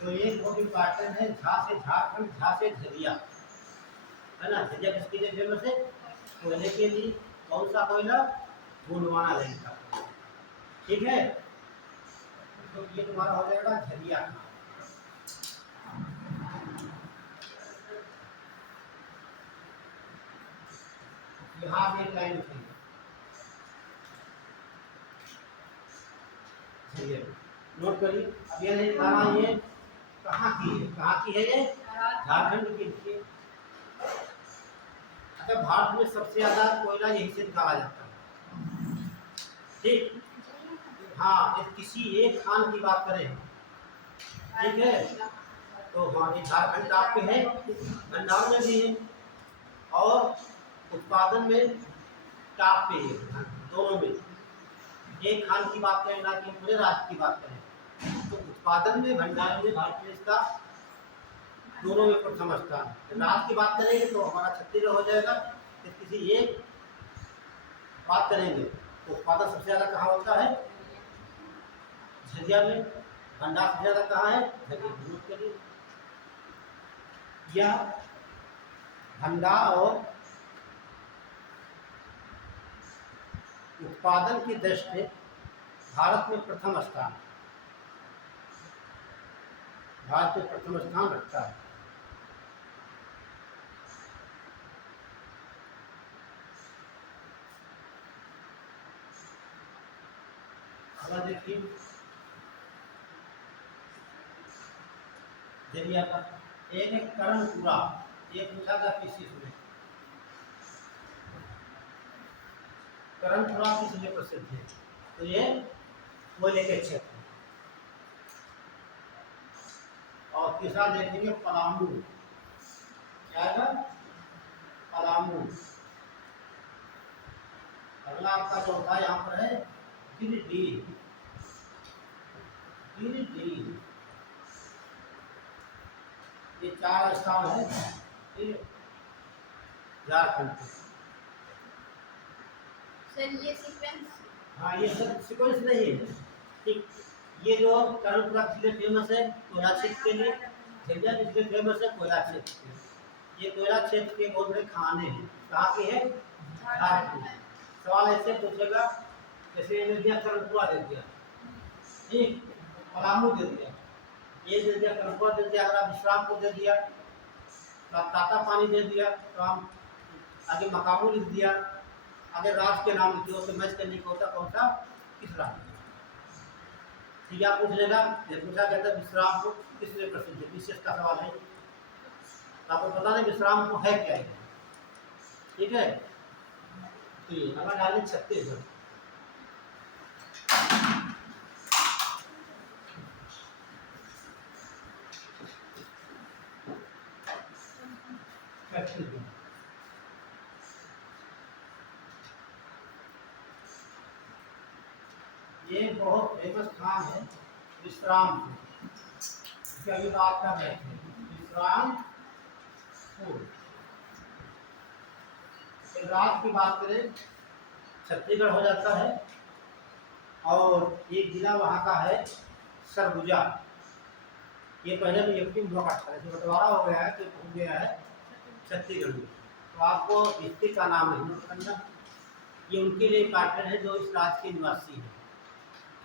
तो ये बहुत इम्पोर्टेंट है, झा से झारखंड, झा से झरिया, है ना। झरिया किसके लिए फेमस है? कोयले के लिए। कौन सा कोयला? गोंडवाना लाइन का। ठीक है, तो ये तुम्हारा हो जाएगा झरिया। यहाँ पे एक लाइन लिखेंगे झरिया, नोट करिए। अब ये नहीं बताना ये कहाँ की है, कहाँ की है ये? झारखंड की लिखिए। अच्छा, भारत में सबसे ज्यादा कोयला यहीं से निकाला जाता है, ठीक। हाँ, यदि किसी एक खान की बात करें, ठीक है, तो हाँ ये झारखंड आपके है, भंडार में भी है और उत्पादन में टॉप पे है, दोनों में। एक खान की बात करें ना कि पूरे राज्य की बात करें, तो उत्पादन में, भंडार में भारत देश का दोनों में प्रथम स्थान। राज्य की बात करेंगे तो हमारा छत्तीसगढ़ हो जाएगा। तो किसी एक बात करेंगे तो उत्पादन सबसे ज़्यादा कहाँ होता है? झरिया में। भंडार सबसे ज़्यादा कहाँ है? झरिया के लिए। यह भंडार और उत्पादन की दृष्टि से भारत में प्रथम स्थान, भारत में प्रथम स्थान रखता है। अब देखिए झरिया का एक है करणपुरा, ये पूछा था किसी में, करणपुरा किस लिए प्रसिद्ध है? तो ये कोयले के क्षेत्र। और तीसरा देखेंगे पलामू, क्या है? पलामू। अगला आपका चौथा यहाँ पर है गिरिडीह, गिरिडीह। ये 4 स्थान है झारखंड के। सर ये सीक्वेंस, हाँ ये सब सीक्वेंस नहीं है, ठीक। ये जो करणपुरा जिले फेमस है कोयला क्षेत्र के लिए, झरिया जिले फेमस है कोयला क्षेत्र के लिए। ये कोयला क्षेत्र के बहुत बड़े खाने हैं। कहाँ के हैं? झारखंड। सवाल ऐसे पूछेगा जैसे ये दिया करणपुरा दे दिया, ठीक, पलामू दे दिया, ये दे दिया करणपुरा दे दिया, अगर विश्रामपुर दे दिया, ताता पानी दे दिया, तो हम आगे मकामू लिख दिया, आगे राज्य के नाम लिखिए, उसे मैच करने का होता कौन सा किस राज्य। ठीक है, आप पूछ लेगा, ये पूछा कहता है विश्रामपुर किस लिए प्रसिद्ध है, विशेष का सवाल है। आपको पता नहीं विश्रामपुर है क्या है, ठीक है। तो ये हमारा डाले छत्तीसगढ़। ये बहुत फेमस स्थान है विश्रामपुर, इसकी अभी बात कर रहे थे, विश्रामपुर। राज्य की बात करें छत्तीसगढ़ हो जाता है, और एक जिला वहाँ का है सरगुजा। ये पहले भी एक हुआ करता है, जो बंटवारा हो गया है तो हो गया है छत्तीसगढ़ में। तो आपको डिस्ट्रिक्ट का नाम नहीं करना, ये उनके लिए पार्टनर है जो इस राज्य के निवासी है,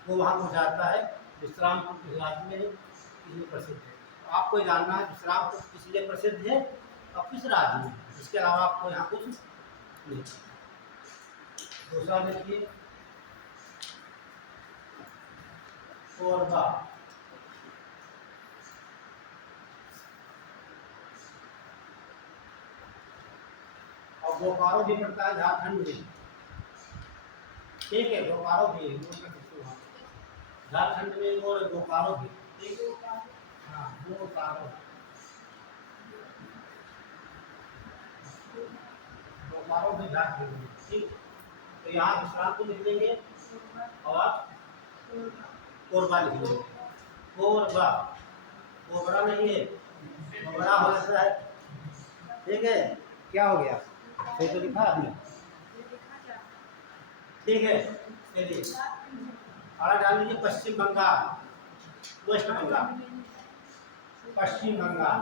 वो वहाँ को जाता है। विश्रामपुर राज्य में इसमें प्रसिद्ध है। आपको जानना है विश्राम को किस लिए प्रसिद्ध है और किस राज्य में, इसके अलावा आपको यहाँ कुछ नहीं। दूसरा देखिए कोरबा, और बोकारो भी पड़ता है झारखंड में, ठीक है, बोकारो भी है, झारखंड में, और बोकारो भी, ठीक है, हाँ बोकारो, बोकारो भी झारखंड में, ठीक है। तो यहाँ विश्राम को लिख लेंगे और कोरबा लिख लेंगे, कोरबा, कोबरा नहीं है, कोबरा हो जाता है, ठीक है। क्या हो गया, सही तो लिखा आपने, ठीक है। चलिए और डाल लीजिए पश्चिम बंगाल, वेस्ट बंगाल, पश्चिम बंगाल,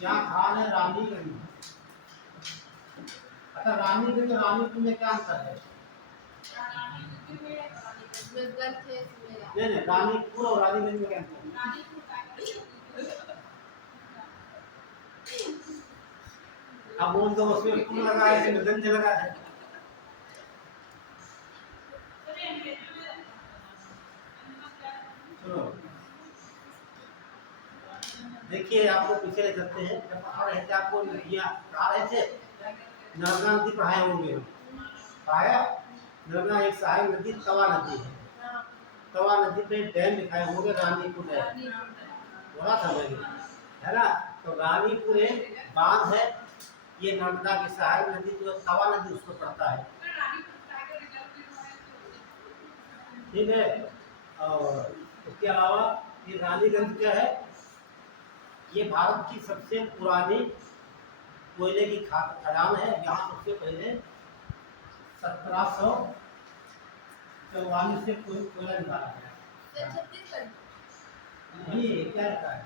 यहाँ खान है रानीगंज। अच्छा रानीगंज और रानीपुर में क्या अंतर है? नहीं रानीपुर और रानीगंज में क्या अंतर है? अब बोल दो उसमें पुल लगा है कि गंज लगा है। चलो देखिए आपको पीछे ले चलते हैं, जब पढ़ा रहे थे आपको नदियाँ पढ़ा रहे थे, नर्मदा नदी पढ़ाए होंगे हम, पढ़ाया नर्मदा एक सहायक नदी तवा नदी है, तवा नदी पे डैम दिखाए होंगे, रानीपुर डैम बोला था मैंने, है ना। तो रानीपुर एक बांध है, ये नर्मदा की सहायक नदी जो तवा नदी उसको पड़ता है, ठीक है। और उसके अलावा ये रानीगंज क्या है, ये भारत की सबसे पुरानी कोयले की खदान है। यहाँ सबसे पहले 1744 से कोयला निकाला गया। नहीं क्या रहता है,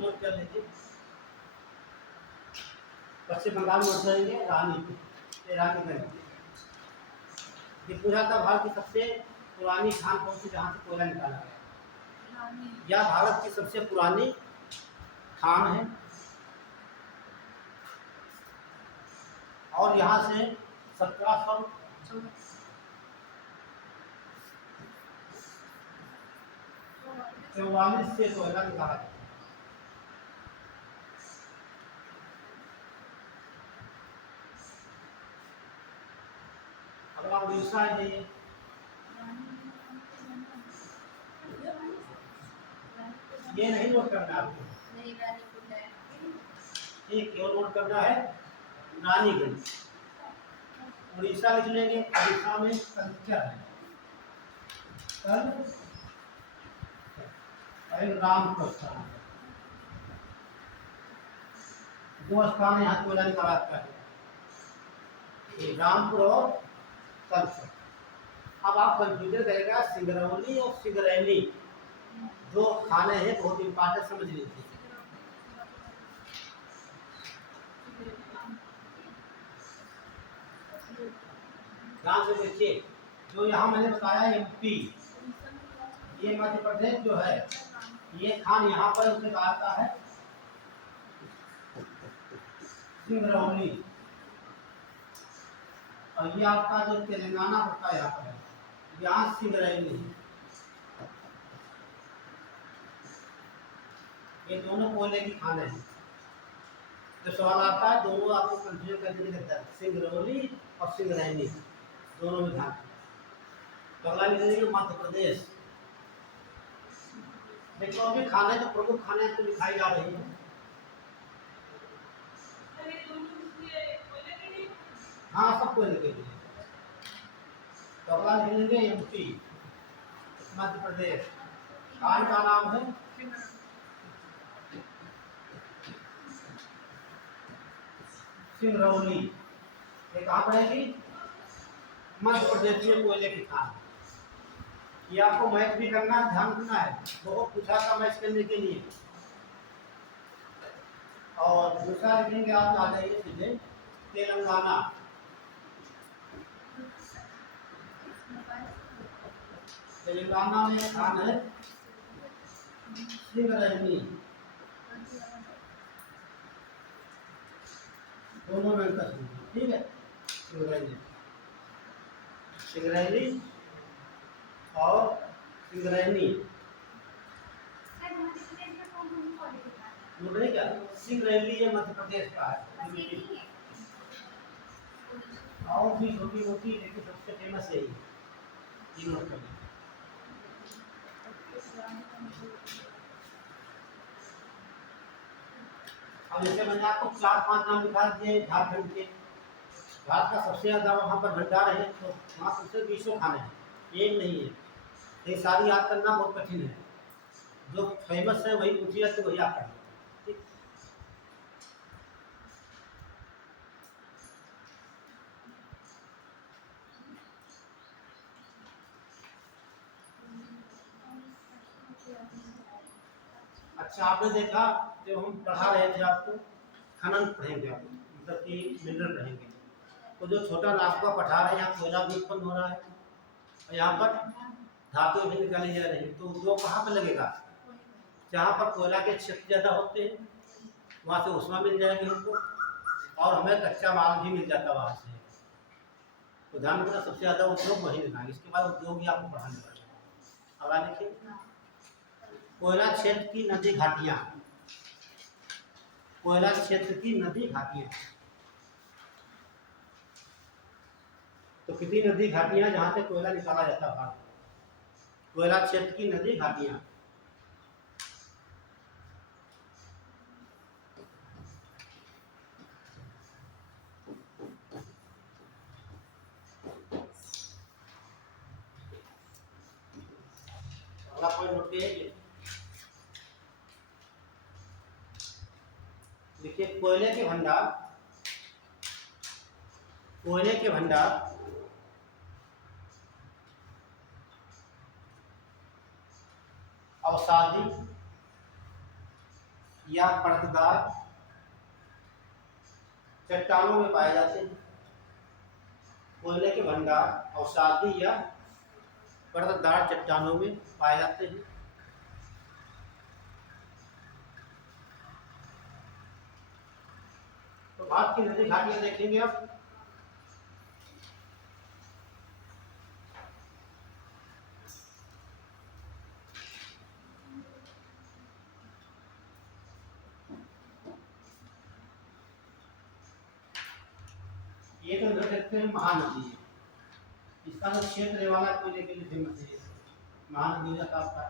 नोट कर लीजिए, पश्चिम बंगाल में जाएंगे रानीगंज, ये पूछा था भारत की सबसे पुरानी खान कौन सी जहाँ से कोयला निकाला गया, यह भारत की सबसे पुरानी खान है, और यहाँ से 1744 से कोयला निकाला गया। अब आप उड़ीसा जाइए, ये नहीं नोट करना आपको, ठीक क्यों नोट करना है, रानीगंज। उड़ीसा लिख लेंगे, उड़ीसा में कल्चर है, राम प्रस्थान, दो स्थान यहाँ कोयला निकाला जाता है, रामपुर और कल्चर। अब आप कंफ्यूजन करेगा सिंगरौली और सिंगरैली, दो खाने हैं बहुत इंपॉर्टेंट, समझ लीजिए। ध्यान से देखिए, जो यहाँ मैंने बताया एमपी, ये मध्य प्रदेश जो है, ये खान यहाँ पर उसे कहा जाता है सिंगरौली, और ये आपका जो तेलंगाना पड़ता है यहाँ पर है, यहाँ सिंगरैली, ये दोनों कोयले की खाने हैं। तो सवाल आता है दोनों आपको कंफ्यूजन करने लगता है, सिंगरौली और सिंगरैली दोनों में ध्यान। तो अगला लिखेंगे मध्य प्रदेश, देखो अभी खाने जो प्रमुख खाने तो दिखाई जा रही है, हाँ सब कोयले के लिए। तो अगला लिखेंगे एमपी, मध्य प्रदेश, खान का नाम है सिंगरौली, ये कहाँ पड़ेगी, मध्य प्रदेश में कोयले की खान। ये आपको मैच भी करना है, ध्यान रखना है, बहुत पूछा था मैच करने के लिए। और दूसरा लिखेंगे आप, आ जाइए सीधे तेलंगाना, तेलंगाना में खान है सिंगरैली, दोनों में अंतर है, ठीक है। सिंगरैली, सिंगरैली और सिंगरैनी, बोल रहे क्या? सिंगरैली ये मध्य प्रदेश का है, और भी छोटी मोटी लेकिन सबसे फेमस है ये नोट कर लीजिए। अब जैसे मैंने आपको 4-5 नाम दिखा दिए झारखंड के, भारत का सबसे ज़्यादा वहाँ पर भंडार है, तो वहाँ सबसे 20 खाने हैं, एक नहीं है। ये सारी याद करना बहुत कठिन है, जो फेमस है वही पूछिए तो वही आप पढ़िए, ठीक। अच्छा, आपने देखा जब हम पढ़ा रहे थे आपको खनन पढ़ेंगे, आप मतलब कि मिनरल पढ़ेंगे, तो जो छोटा नागपुर पढ़ा रहे हैं यहाँ कोयला भी उत्पन्न हो रहा है और यहाँ पर धातु भी निकाली जा रही है, तो उद्योग कहाँ पर लगेगा? जहाँ पर कोयला के क्षेत्र ज़्यादा होते हैं वहाँ से उष्मा मिल जाएगी हमको और हमें कच्चा माल भी मिल जाता वहाँ से। तो ध्यान रखना सबसे ज़्यादा उद्योग वही लेना है, इसके बाद उद्योग ही आपको पढ़ाने पड़ेगा। अब आगे देखिए, कोयला क्षेत्र की नदी घाटियाँ, कोयला क्षेत्र की नदी घाटियाँ, तो कितनी नदी घाटियाँ जहाँ से कोयला निकाला जाता है? कोयला क्षेत्र की नदी घाटियाँ, अगला पॉइंट नोट कीजिए, देखिए कोयले के भंडार, कोयले के भंडार अवसादी या परतदार चट्टानों में पाए जाते हैं। कोयले के भंडार अवसादी या परतदार चट्टानों में पाए जाते हैं। तो भारत की नदी घाटियां देखेंगे अब, ये तो इधर देखते हैं महानदी है, इसका जो क्षेत्र है वाला कोयले के लिए फेमस है, महानदी का साफ था।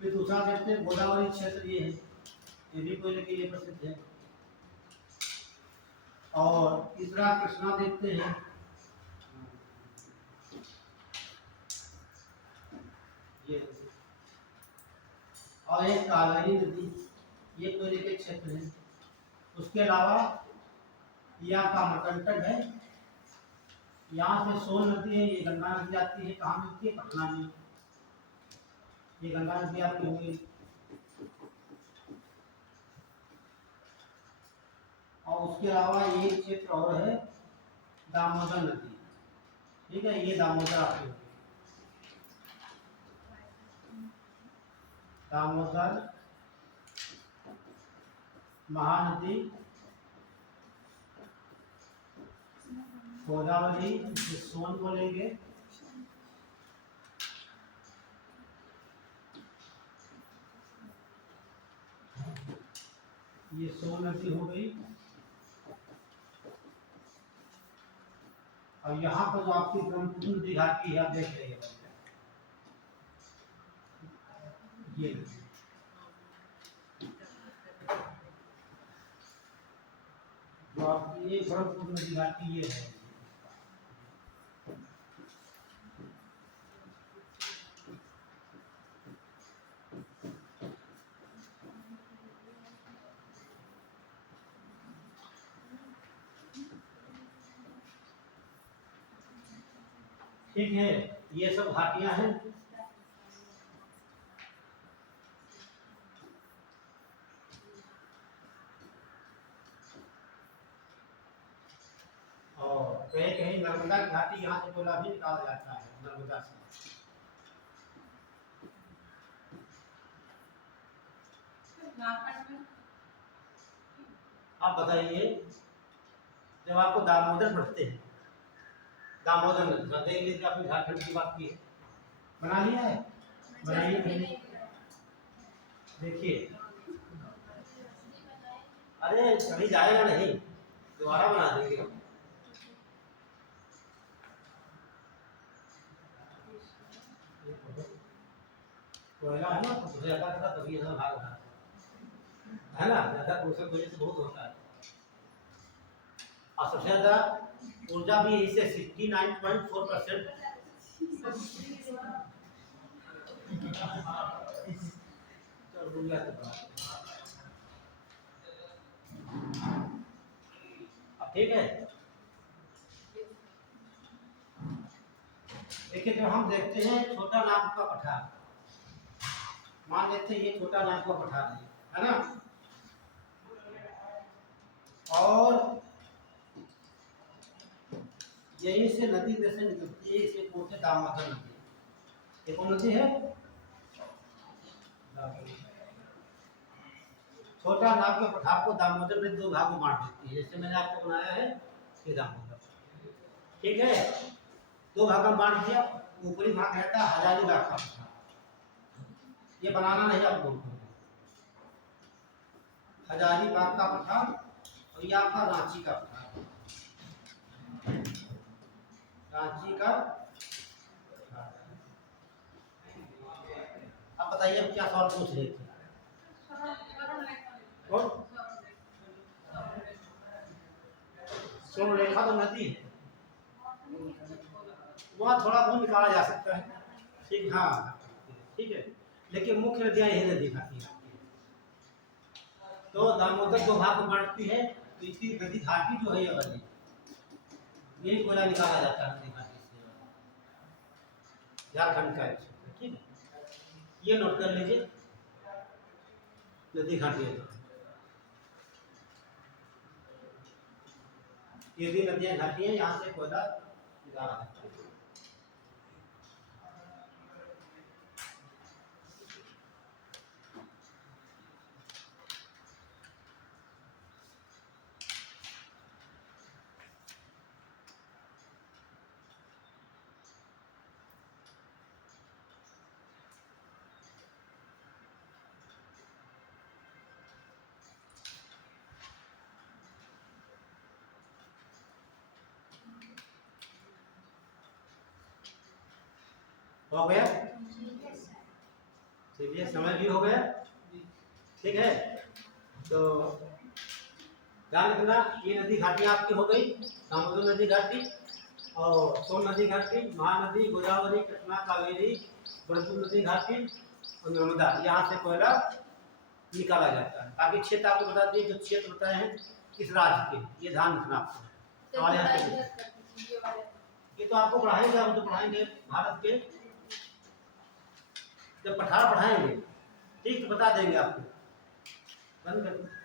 फिर दूसरा देखते हैं गोदावरी क्षेत्र, ये है, ये भी कोयले के लिए प्रसिद्ध है। और तीसरा कृष्णा देखते हैं, ये, और एक कावेरी नदी, ये कोयले के क्षेत्र है। उसके अलावा यहाँ का अमरकंटक है, यहाँ से सोन नदी है, ये गंगा नदी आती है, कहाँ मिलती है? पटना में, ये गंगा नदी आपकी होगी। और उसके अलावा एक क्षेत्र और है दामोदर नदी, ठीक है, ये दामोदर आपकी होगी, दामोदर महानदी, गोदावरी जिसे सोन बोलेंगे, ये सोन नदी हो गई। और यहाँ पर जो आपकी ब्रह्मपुत्र नदी घाटी है, आप देख रहे हैं, ये जो आपकी ये ब्रह्मपुत्र नदी घाटी ये है। ठीक है, ये सब घाटियां हैं। और कहीं कहीं नर्मदा की घाटी, यहाँ से कोयला भी निकाला जाता है नर्मदा से। झारखंड में आप बताइए, जब आपको दामोदर पढ़ते हैं, दामोदर नदी का देख लीजिए, आपने झारखंड की बात की है, बना लिया है, बनाइए फिर। देखिए, अरे अभी जाएगा नहीं, दोबारा बना देंगे हम। कोयला है ना, तो ज्यादा का तभी ऐसा भाग रहा है ना, ज्यादा पोषक वजह से बहुत होता है। और सबसे ज्यादा ऊर्जा भी यही से 69.4%। अब ठीक है, देखिए जब हम देखते हैं छोटा नाम का पठार, मान लेते हैं ये छोटा नाम का पठार है ना, और यहीं से नदी जैसे निकलती है, इसे बोलते हैं दामोदर नदी। ये कौन नदी है? छोटा नाग के पठार को दामोदर में दो भाग में बांट देती है, जैसे मैंने आपको बनाया है ये दामोदर, ठीक है, दो भाग में बांट दिया। ऊपरी भाग रहता है हजारीबाग का पठार, ये बनाना नहीं आपको, हजारीबाग का पठार, और ये आपका रांची का पठार, रांची का। अब बताइए अब क्या सवाल पूछ रहे थे? स्वर्णरेखा तो नदी है, वहाँ थोड़ा बहुत निकाला जा सकता है, ठीक, हाँ ठीक है, लेकिन मुख्य नदियाँ यही नदी खाती है। तो दामोदर दो भाग में बांटती है, तो इसकी नदी घाटी जो है ये वाली, यही कोयला निकाला जाता है नदी घाटी से, झारखंड का है, ठीक है, ये नोट कर लीजिए, नदी घाटी है, ये भी नदियाँ घाटी है, यहाँ से कोयला निकाला जाता है। हो गया, चलिए समय भी हो गया, ठीक है, तो ध्यान रखना, ये नदी घाटी आपकी हो गई, दामोदर नदी घाटी और सोन नदी घाटी, महानदी, गोदावरी, कृष्णा, कावेरी, ब्रह्मपुत्र नदी घाटी और नर्मदा, यहाँ से कोयला निकाला जाता है। बाकी क्षेत्र आपको बता दिए, जो क्षेत्र बताए हैं किस राज्य के, ये ध्यान रखना आपको। हमारे यहाँ से ये तो आपको पढ़ाएंगे, हम तो पढ़ाएंगे भारत के, जब पठार पढ़ाएंगे ठीक, तो बता देंगे आपको। बंद कर।